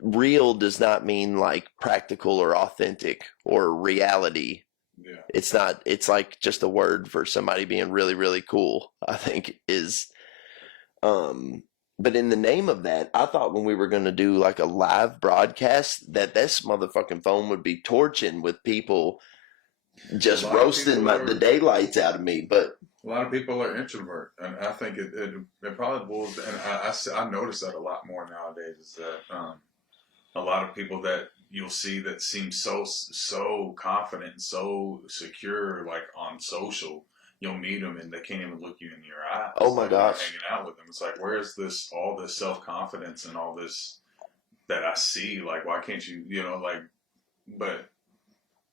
real does not mean like practical or authentic or reality. Yeah. It's not, it's like just a word for somebody being really, really cool, I think is, but in the name of that, I thought when we were going to do like a live broadcast that this motherfucking phone would be torching with people just roasting the daylights out of me. But a lot of people are introvert, and I think it probably boils. And I notice that a lot more nowadays. Is that a lot of people that you'll see that seem so confident and so secure, like on social. You'll meet them and they can't even look you in your eyes. Oh my gosh! Hanging out with them, it's like, where's all this self confidence and all this that I see? Like, why can't you? But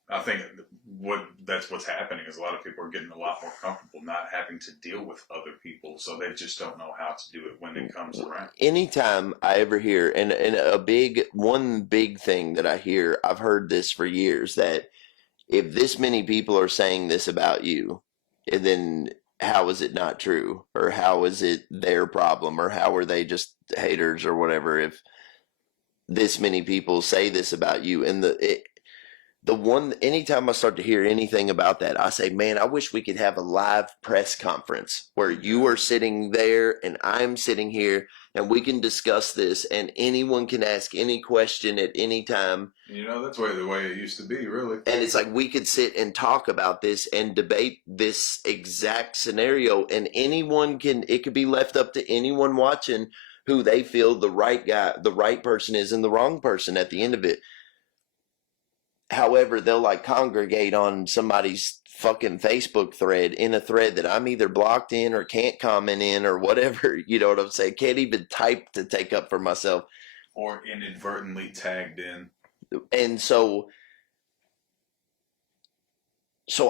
I think that's what's happening is a lot of people are getting a lot more comfortable not having to deal with other people, so they just don't know how to do it when it comes around. Anytime I ever hear, and one big thing that I hear, I've heard this for years, that if this many people are saying this about you, and then how is it not true? Or how is it their problem? Or how are they just haters or whatever if this many people say this about you? And anytime I start to hear anything about that, I say, man, I wish we could have a live press conference where you are sitting there and I'm sitting here and we can discuss this and anyone can ask any question at any time. That's the way it used to be, really. And it's like we could sit and talk about this and debate this exact scenario, and it could be left up to anyone watching who they feel the right person is and the wrong person at the end of it. However, they'll congregate on somebody's fucking Facebook thread, in a thread that I'm either blocked in or can't comment in or whatever, you know what I'm saying? Can't even type to take up for myself. Or inadvertently tagged in. And so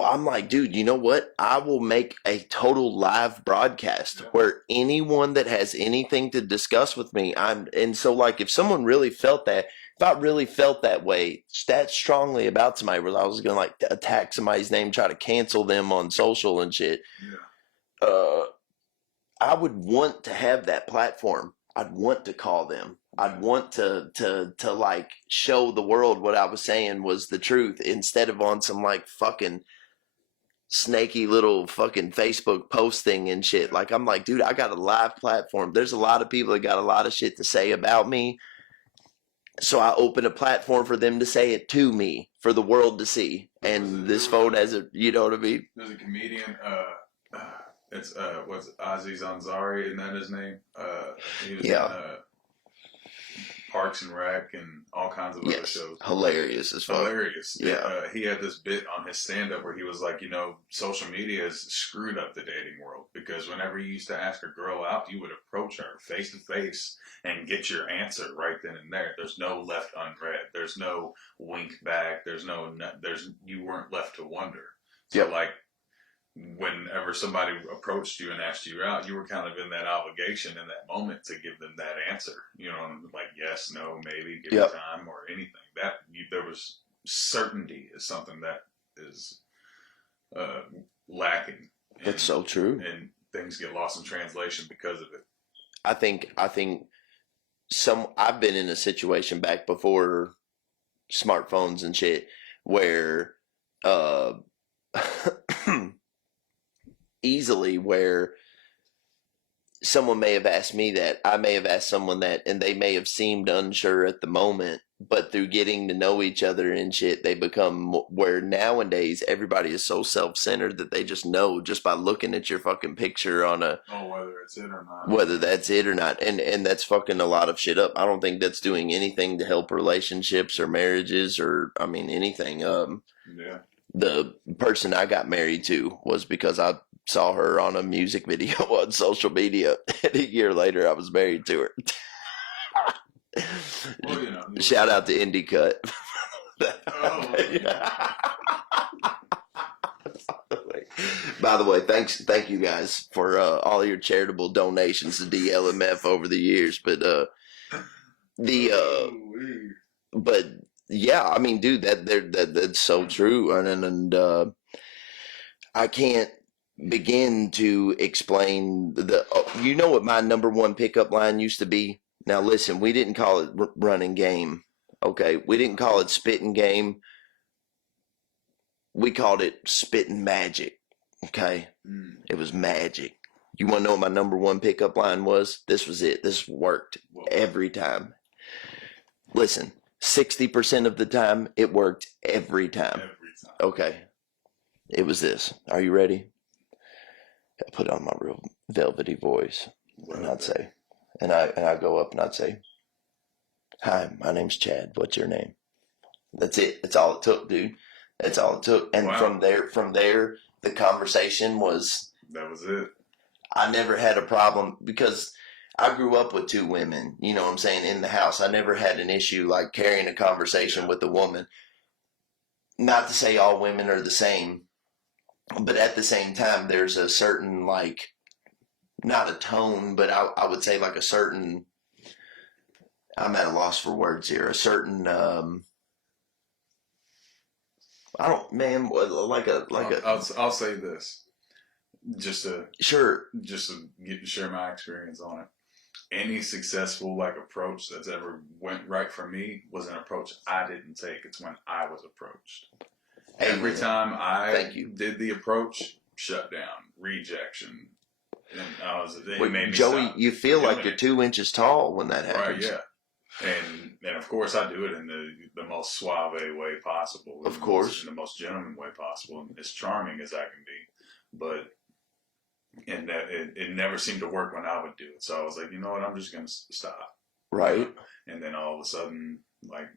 I'm like, dude, you know what? I will make a total live broadcast where anyone that has anything to discuss with me, if someone really felt that, if I really felt that way, that strongly about somebody, where I was going to attack somebody's name, try to cancel them on social and shit, I would want to have that platform. I'd want to call them. I'd want to show the world what I was saying was the truth, instead of on some fucking snaky little fucking Facebook posting and shit. I'm like, dude, I got a live platform. There's a lot of people that got a lot of shit to say about me. So I open a platform for them to say it to me, for the world to see. And this phone has you know what I mean? There's a comedian, it's what's Aziz Ansari, isn't that his name? He was in Parks and Rec and all kinds of other shows. Hilarious as fuck. Hilarious. Yeah. He had this bit on his stand-up where he was like, social media has screwed up the dating world, because whenever you used to ask a girl out, you would approach her face to face and get your answer right then and there. There's no left unread. There's no wink back. You weren't left to wonder. So whenever somebody approached you and asked you out, you were kind of in that obligation in that moment to give them that answer. Yes, no, maybe, give it time or anything. There was certainty is something that is lacking. It's so true. And things get lost in translation because of it. I think I've been in a situation back before smartphones and shit where uh easily where someone may have asked me that, I may have asked someone that, and they may have seemed unsure at the moment, but through getting to know each other and shit, they become, where nowadays everybody is so self-centered that they just know just by looking at your fucking picture on a, whether it's it or not. whether that's it or not. And that's fucking a lot of shit up. I don't think that's doing anything to help relationships or marriages or, I mean, anything. Yeah. The person I got married to was because I saw her on a music video on social media, and a year later I was married to her. Well, Shout out to Indie Cut. By the way, thank you guys for all your charitable donations to DLMF over the years. But but yeah, I mean, dude, that's so true, and I can't begin to explain you know what my number one pickup line used to be? Now listen, we didn't call it running game. Okay. We didn't call it spitting game. We called it spitting magic. Okay. It was magic. You want to know what my number one pickup line was? This was it. This worked every time. Listen, 60% of the time it worked every time. Okay. It was this. Are you ready? I put on my real velvety voice, and I'd say, and I go up and I'd say, "Hi, my name's Chad. What's your name?" That's it. That's all it took, dude. That's all it took. And from there, the conversation was. That was it. I never had a problem because I grew up with two women. You know what I'm saying, in the house. I never had an issue like carrying a conversation with a woman. Not to say all women are the same. But at the same time, there's a certain, like, not a tone, but I would say like a certain, I'm at a loss for words here, a certain, I don't, man, I'll say this, just to sure, share my experience on it. Any successful like approach that's ever went right for me was an approach I didn't take. It's when I was approached. Every time I did the approach, shut down, rejection. And it made me Joey, stop. you feel like you're 2 inches tall when that happens. Right, yeah. And of course I do it in the most suave way possible. Of course. In the most gentleman way possible, and as charming as I can be. But it never seemed to work when I would do it. So I was like, you know what, I'm just going to stop. Right. And then all of a sudden, like,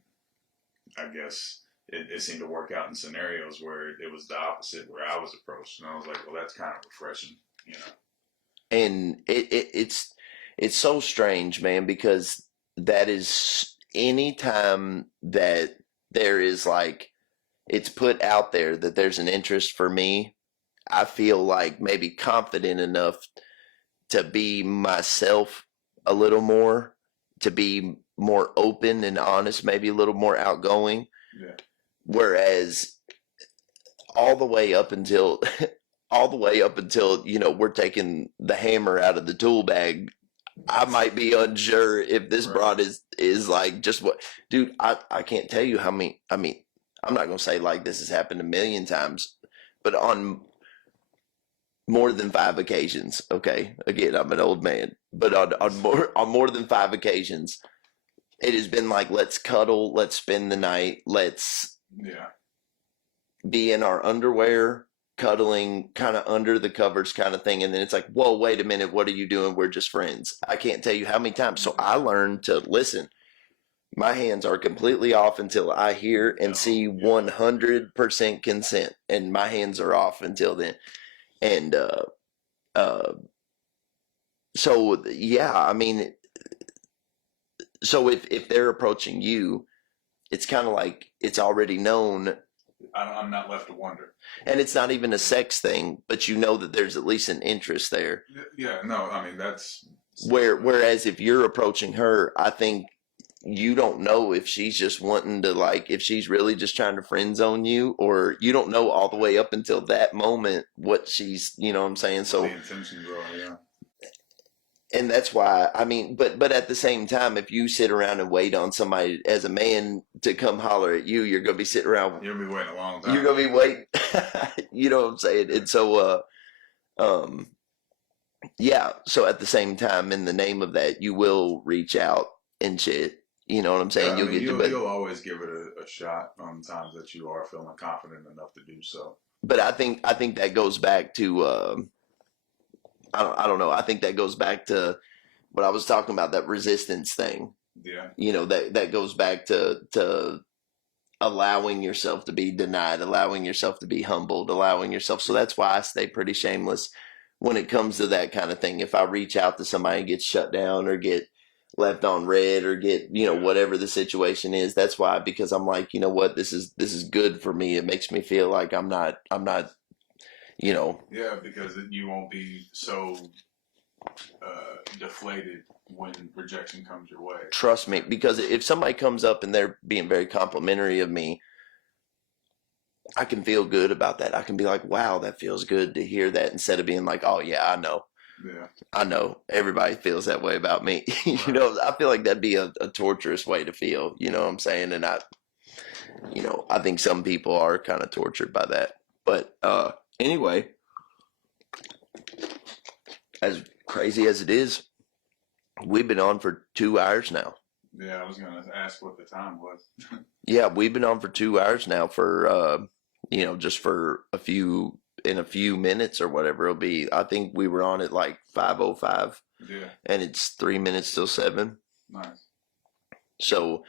I guess... It seemed to work out in scenarios where it was the opposite, where I was approached, and I was like, "Well, that's kind of refreshing," you know. And it's so strange, man, because that is any time that there is like it's put out there that there's an interest for me, I feel like maybe confident enough to be myself a little more, to be more open and honest, maybe a little more outgoing. Yeah. Whereas all the way up until you know, we're taking the hammer out of the tool bag, I might be unsure if this broad is like just what, dude, I can't tell you how many, I mean, I'm not going to say like this has happened a million times, but on more than 5 occasions. Okay. Again, I'm an old man, but on more than 5 occasions, it has been like, let's cuddle, let's spend the night, let's be in our underwear, cuddling, kind of under the covers kind of thing. And then it's like, whoa, wait a minute, what are you doing? We're just friends. I can't tell you how many times. So I learned to listen. My hands are completely off until I hear and see 100% consent. And my hands are off until then. And so, yeah, I mean, so if they're approaching you, it's kind of like it's already known. I'm not left to wonder. And it's not even a sex thing, but you know that there's at least an interest there. Yeah, no, I mean, that's... Whereas if you're approaching her, I think you don't know if she's just wanting to, like, if she's really just trying to friend zone you, or you don't know all the way up until that moment what she's, you know what I'm saying? So the intentions are, yeah. and that's why, I mean, but at the same time, if you sit around and wait on somebody as a man to come holler at you, you're gonna be sitting around. You'll be waiting a long time. You're gonna be waiting. You know what I'm saying? And so, yeah. So at the same time, in the name of that, you will reach out and shit. You know what I'm saying? Yeah, I mean, you'll always give it a shot on times that you are feeling confident enough to do so. But I think that goes back to I don't know. I think that goes back to what I was talking about, that resistance thing. Yeah. You know, that goes back to allowing yourself to be denied, allowing yourself to be humbled, allowing yourself. So that's why I stay pretty shameless when it comes to that kind of thing. If I reach out to somebody and get shut down or get left on red or get, you know, whatever the situation is, that's why, because I'm like, you know what, this is good for me. It makes me feel like I'm not, you know. Yeah, because you won't be so deflated when rejection comes your way. Trust me, because if somebody comes up and they're being very complimentary of me, I can feel good about that. I can be like, wow, that feels good to hear that, instead of being like, oh yeah, I know. Yeah. I know everybody feels that way about me. You know, I feel like that'd be a torturous way to feel, you know what I'm saying? And you know, I think some people are kind of tortured by that. But anyway, as crazy as it is, we've been on for 2 hours now. Yeah, I was going to ask what the time was. Yeah, we've been on for 2 hours now for, you know, just for a few minutes or whatever it'll be. I think we were on at like 5:05. Yeah. And it's 3 minutes till 7. Nice. So,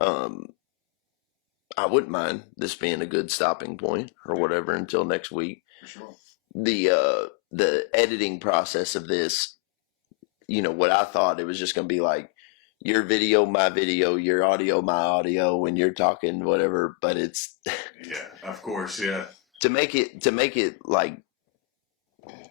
I wouldn't mind this being a good stopping point or whatever until next week. For sure. The editing process of this, you know, what I thought it was just going to be like your video, my video, your audio, my audio, when you're talking, whatever. But it's yeah, of course, yeah. to make it like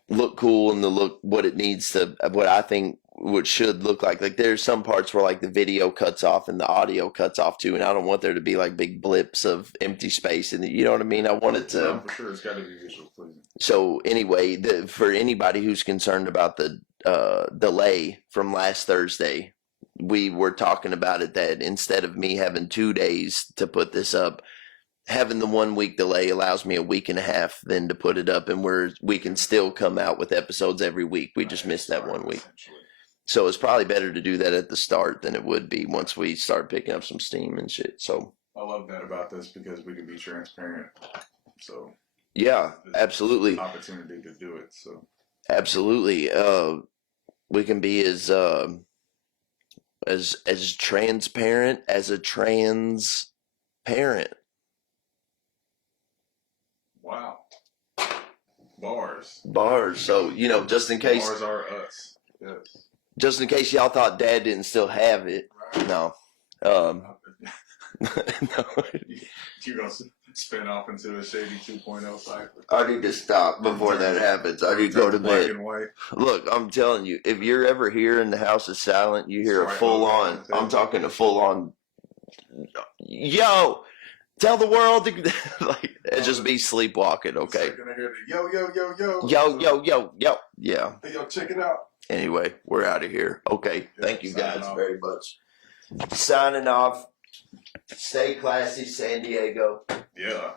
look cool and what it needs to, what I think what should look like. Like there's some parts where like the video cuts off and the audio cuts off too, and I don't want there to be like big blips of empty space, and you know what I mean. I want it to. No, for sure, it's got to be visual pleasing. So anyway, for anybody who's concerned about the delay from last Thursday, we were talking about it, that instead of me having 2 days to put this up, having the 1 week delay allows me a week and a half then to put it up, and we can still come out with episodes every week. We just missed that 1 week. So it's probably better to do that at the start than it would be once we start picking up some steam and shit. So I love that about this, because we can be transparent. So yeah, absolutely. Opportunity to do it. So absolutely. We can be as transparent as a trans parent. Wow. Bars. So, you know, just in case. Bars are us. Yes. Just in case y'all thought Dad didn't still have it. Right. No. No. No. You're going to spin off into a shady 2.0 cycle. I need to stop before that happens. I need to go to Black bed. and white. Look, I'm telling you, if you're ever here and the house is silent, you hear a Sorry, full on, I'm talking a full on, yo, tell the world to, like, just be sleepwalking, okay? You're going to hear the yo, yo, yo, yo. Yo, yo, yo, yo. Yeah. Hey, yo, check it out. Anyway, we're out of here. Okay. Thank you guys Signing off. very much. Signing off. Stay classy, San Diego. Yeah.